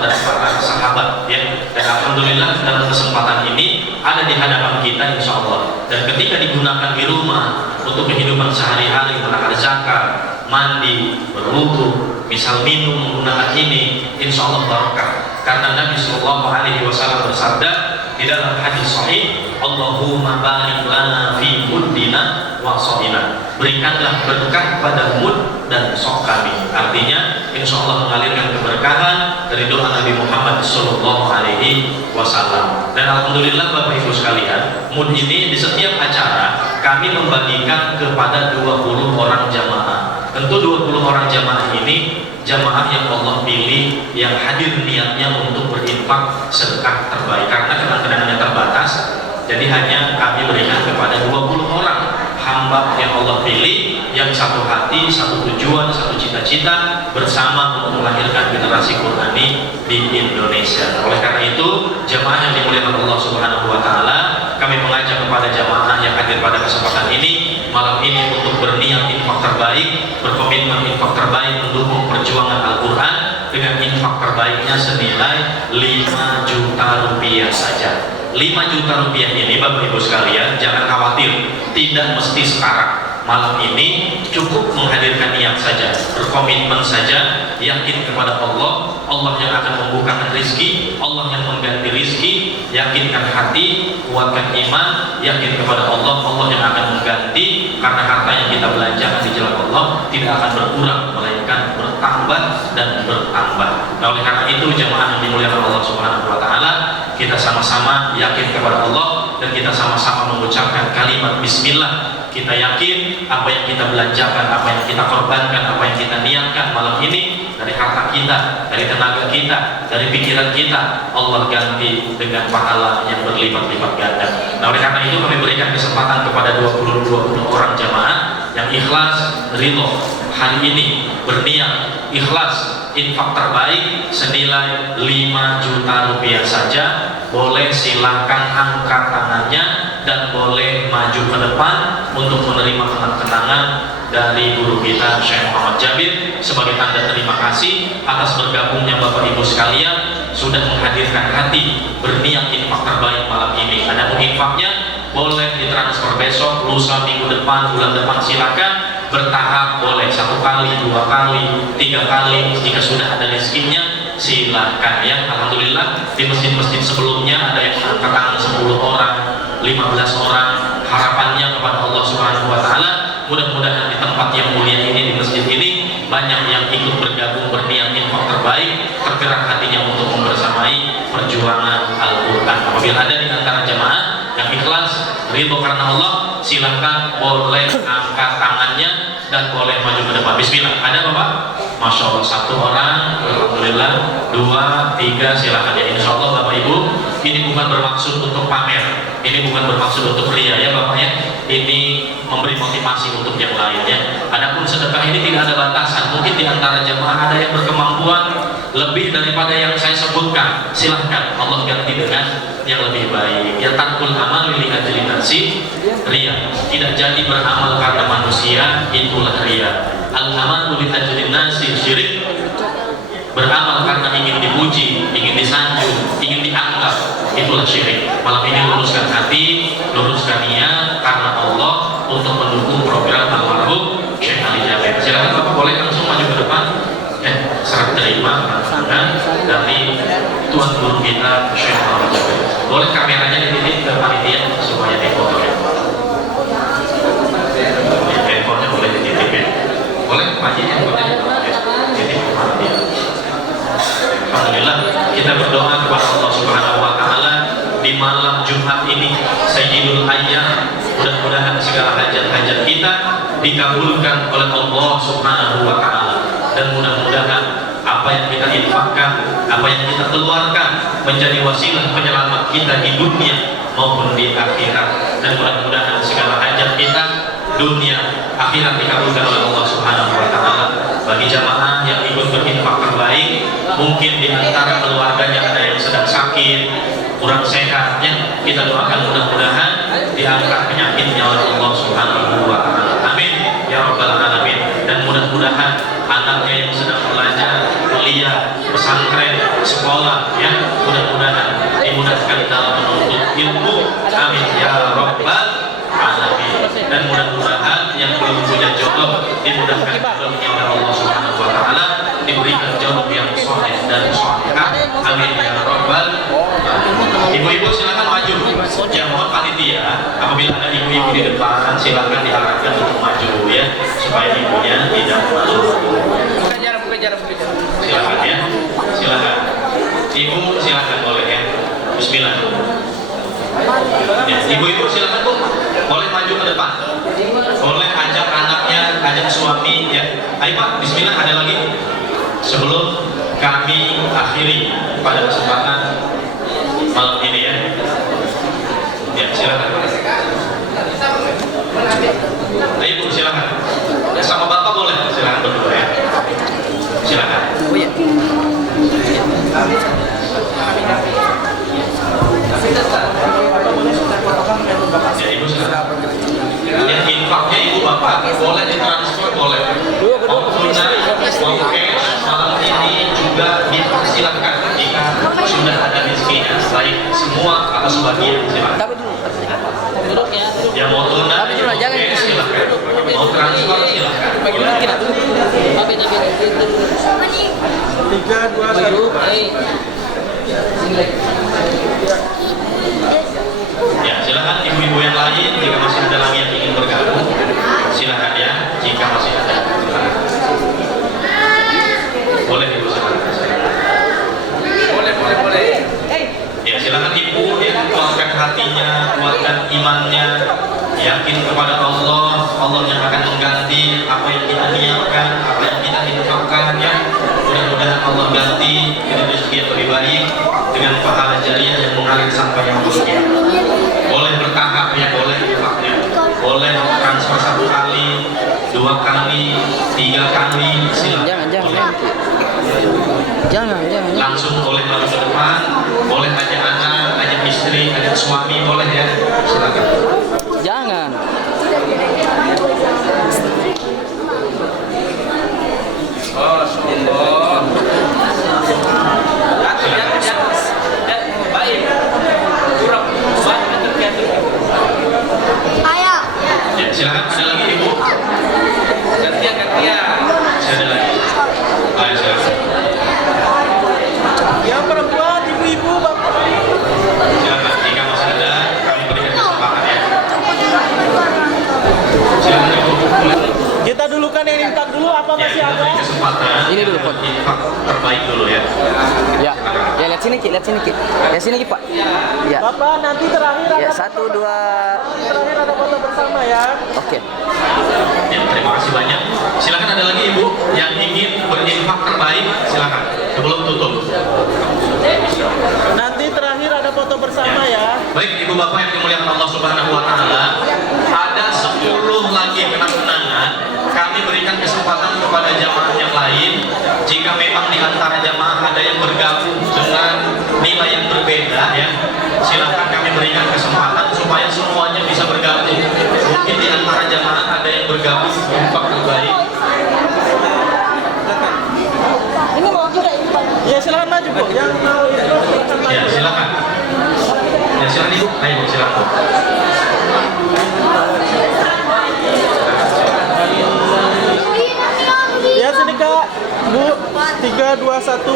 dan para sahabat, ya. Dan alhamdulillah dalam kesempatan ini ada di hadapan kita insya Allah, dan ketika digunakan di rumah untuk kehidupan sehari-hari, menakar zakat, mandi, berwudu, misal minum menggunakan ini, insya Allah barokah. Karena Nabi SAW bersabda di dalam hadis sahih, Allahumma barik lana fi muddina wa so'ina, berikanlah berkah pada mud dan sok kami. Artinya insya Allah mengalirkan keberkahan dari doa Nabi Muhammad SAW. Dan alhamdulillah Bapak Ibu sekalian, mud ini di setiap acara kami membagikan kepada 20 orang jamaah. Tentu 20 orang jamaah ini jamaah yang Allah pilih, yang hadir niatnya untuk berinfak sedekah terbaik. Karena kenang-kenangannya terbatas, jadi hanya kami berikan kepada 20 orang hamba yang Allah pilih, yang satu hati, satu tujuan, satu cita-cita bersama untuk melahirkan generasi Qurani di Indonesia. Oleh karena itu, jamaah yang dimuliakan Allah Subhanahu wa Ta'ala, kami mengajak kepada jamaah yang hadir pada kesempatan ini malam ini untuk berniat infak terbaik, berkomitmen infak terbaik mendukung perjuangan Al-Quran dengan infak terbaiknya senilai 5 juta rupiah saja. 5 juta rupiah ini Bapak Ibu sekalian, jangan khawatir, tidak mesti sekarang. Malam ini cukup menghadirkan niat saja, berkomitmen saja, yakin kepada Allah, Allah yang akan membukakan rizki, Allah yang mengganti rizki, yakinkan hati, kuatkan iman, yakin kepada Allah, Allah yang akan mengganti, karena harta yang kita belanjakan di jalan Allah tidak akan berkurang, melainkan bertambah dan bertambah. Nah, oleh karena itu jamaah yang dimuliakan Allah Subhanahu wa Ta'ala, kita sama-sama yakin kepada Allah dan kita sama-sama mengucapkan kalimat Bismillah. Kita yakin apa yang kita belanjakan, apa yang kita korbankan, apa yang kita niatkan malam ini, dari harta kita, dari tenaga kita, dari pikiran kita, Allah ganti dengan pahala yang berlipat-lipat ganda. Nah, oleh karena itu kami berikan kesempatan kepada 20 orang jamaah yang ikhlas, ridho hari ini, berniat ikhlas infak terbaik senilai 5 juta rupiah saja. Boleh silahkan angkat tangannya dan boleh maju ke depan untuk menerima kenang-kenangan dari guru kita Syekh Muhammad Jabir sebagai tanda terima kasih atas bergabungnya Bapak Ibu sekalian sudah menghadirkan hati berniat infak terbaik malam ini. Ada infaknya boleh ditransfer besok, lusa, minggu depan, bulan depan, silakan bertahap, boleh 1 kali, 2 kali, 3 kali, jika sudah ada rezekinya silahkan, ya. Alhamdulillah di masjid-masjid sebelumnya ada yang angkat tangan 10 orang, 15 orang. Harapannya kepada Allah Subhanahu wa Ta'ala, mudah-mudahan di tempat yang mulia ini, di masjid ini, banyak yang ikut bergabung berniat infak terbaik, tergerak hatinya untuk membersamai perjuangan Al-Quran. Apabila ada di antara jamaah yang ikhlas, ridho karena Allah, silahkan boleh angkat tangannya dan boleh maju ke depan. Bismillah. Ada Bapak? Masya Allah, 1 orang, alhamdulillah, 2, 3, silahkan, ya. Insya Allah Bapak Ibu, ini bukan bermaksud untuk pamer, ini bukan bermaksud untuk ria, ya Bapak, ya. Ini memberi motivasi untuk yang lainnya. Adapun sedekah ini tidak ada batasan. Mungkin di antara jemaah ada yang berkemampuan lebih daripada yang saya sebutkan, silahkan, Allah ganti dengan yang lebih baik. Ya, tarkul amal li ajli nasi ria, tidak jadi beramal karena manusia, itulah ria. Al amal li ajli nasi syirik, beramal karena ingin dipuji, ingin disanjung, ingin dianggap, itulah syirik. Malam ini luruskan hati, luruskan niat karena Allah untuk mendukung program almarhum Syekh Ali Jabir. Silakan Bapak boleh langsung maju ke depan. Serah terima pandangan dari Tuan Guru kita Syekh Muhammad Jabir. Boleh kameranya dititip ke panitia supaya difoto, ya. Handphonenya boleh dititip, ya. Boleh Pak Haji, handphonenya dititip ke panitia. Alhamdulillah. dikabulkan oleh Allah Subhanahu wa Ta'ala, dan mudah-mudahan apa yang kita infakkan, apa yang kita keluarkan menjadi wasilah penyelamat kita di dunia maupun di akhirat, dan mudah-mudahan segala hajat kita dunia akhirat dikabulkan oleh Allah Subhanahu wa Ta'ala. Bagi jamaah yang ikut berinfak terbaik, mungkin di antara keluarganya ada yang sedang sakit, kurang sehat, ya, kita doakan mudah-mudahan diangkat penyakitnya oleh Allah Subhanahu wa Ta'ala. Amin ya rabbal alamin. Dan mudah-mudahan anaknya yang sedang belajar, kuliah, pesantren, sekolah, ya, mudah-mudahan dimudahkan dalam menuntut ilmu. Amin ya rabbal alamin. Dan mudah-mudahan yang belum punya jodoh dimudahkan jodohnya oleh Allah Subhanahu wa Ta'ala, diberikan jodoh yang soleh dan solehah. Amin ya rabbal alamin. Ibu-ibu silakan maju. Ya, mohon panitia apabila ada ibu-ibu di depan silakan diarahkan untuk maju, ya, supaya ibunya tidak masuk. Silakan, ya, silakan. Ibu silakan, boleh, ya. Bismillah. Ya, ibu-ibu silakan, Bu, boleh maju ke depan, boleh ajak anaknya, ajak suami, ya. Ayo Pak, Bismillah. Ada lagi sebelum kami akhiri pada kesempatan malam ini, ya. Ya, silakan. Ayo Bu, silakan. Sama Bapak boleh, silakan berdua, ya. Silakan. Ya, Ibu silakan. Yang infaknya Ibu Bapak boleh ditransfer, boleh. Mau tunai, mau cash, malam ini juga dipersilakan jika sudah ada rezekinya, baik semua atau sebagian, silakan. Duduk ya. Ya, mau tunai, mau cash, silakan. Mau transfer, silakan. Tiga, dua, satu. Ya, silakan ibu-ibu yang lain jika masih ada lagi yang ingin bergabung, silakan, ya, jika masih ada. Boleh Ibu, silakan. Boleh. Ya, silakan Ibu, ya, kuatkan hatinya, kuatkan imannya, yakin kepada Allah. Allah yang akan mengganti apa yang kita niatkan, apa yang kita infakkan, ya. Mudah-mudahan Allah ganti dengan rezeki yang lebih baik, dengan pahala jariah yang mengalir sampai yang mulia. Boleh bertahap, ya, boleh infaknya, boleh transfer 1 kali, 2 kali, 3 kali, silakan. Jangan. Langsung boleh maju ke depan, boleh ajak anak, ajak istri, ajak suami, boleh, ya, silakan. Jangan. Ya, silakan. Ada lagi Ibu? Gantian. Ada lagi. Ayo, silakan. Yang perempuan, ibu-ibu, bapak. Silakan. Jika masih ada, kami berikan kesempatan, ya. Silakan Ibu. Kita dulukan yang infak dulu, apa Ya, masih kita ada? beri kesempatan. Ini dulu, Pak. Infak terbaik dulu, ya. Ya, lihat sini Ki, Ya sini Ki, Pak. Ya. Bapak, nanti terakhir ada Ya, 1, 2. terakhir ada foto bersama, ya. Oke. Ya, terima kasih banyak. Silakan, ada lagi Ibu yang ingin berinfak terbaik, silakan. Sebelum tutup. Nanti terakhir ada foto bersama, ya. Baik, Ibu Bapak yang dimuliakan Allah Subhanahu wa Ta'ala, ada 10 lagi kenang-kenangan. Kami berikan kesempatan kepada jamaah yang lain. Jika memang di antara jamaah ada yang bergabung dengan nilai yang berbeda, ya, silakan kami berikan kesempatan supaya semuanya bisa bergabung. Mungkin di antara jamaah ada yang bergabung infak terbaik. Ya, silakan maju, Bu. Yang mau itu silakan maju. Ya, silakan. Ya, silakan Ibu. Ayo, silakan. Ya, sini Kak. Bu, 3, 2, 1.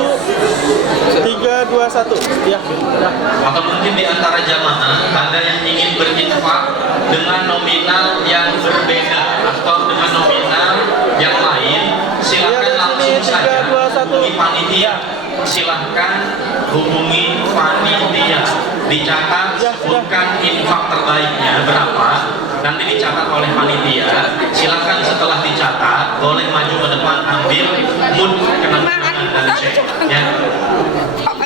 3, 2, 1. Ya, sudah. Atau mungkin di antara jamaah ada yang ingin berinfak dengan nominal yang berbeda atau dengan nominal yang lain, silakan Ya, langsung sini, saja 3, 2, 1. hubungi panitia. Silahkan hubungi panitia. Dicatat, sebutkan infak terbaiknya berapa. nanti dicatat oleh panitia. Silakan setelah dicatat boleh maju ke depan ambil mood kenang-kenangan dan cek ya.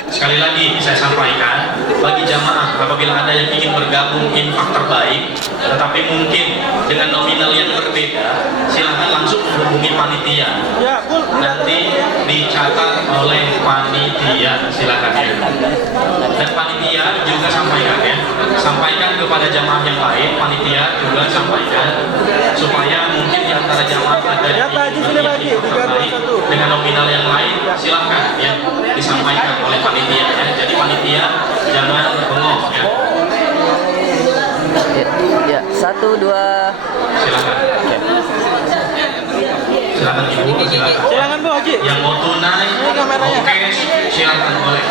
Sekali lagi saya sampaikan, bagi jamaah apabila ada yang ingin bergabung infak terbaik tetapi mungkin dengan nominal yang berbeda, silakan langsung menghubungi panitia. Ya, Bu. Nanti dicatat oleh panitia, silakan ya. Dan panitia juga sampaikan ya, sampaikan kepada jamaah yang lain, panitia juga sampaikan supaya mungkin di antara jamaah ada Ya, Pak Haji, sudah Pak Haji. 3, 2, 1. dengan nominal yang lain, silahkan ya disampaikan oleh panitia ya. Jadi panitia jangan bengong ya. Ya, 1, 2. Silakan. Silakan Ibu, silakan. Silakan Bu Haji. Yang mau tunai, Ini kameranya. oke, silakan boleh.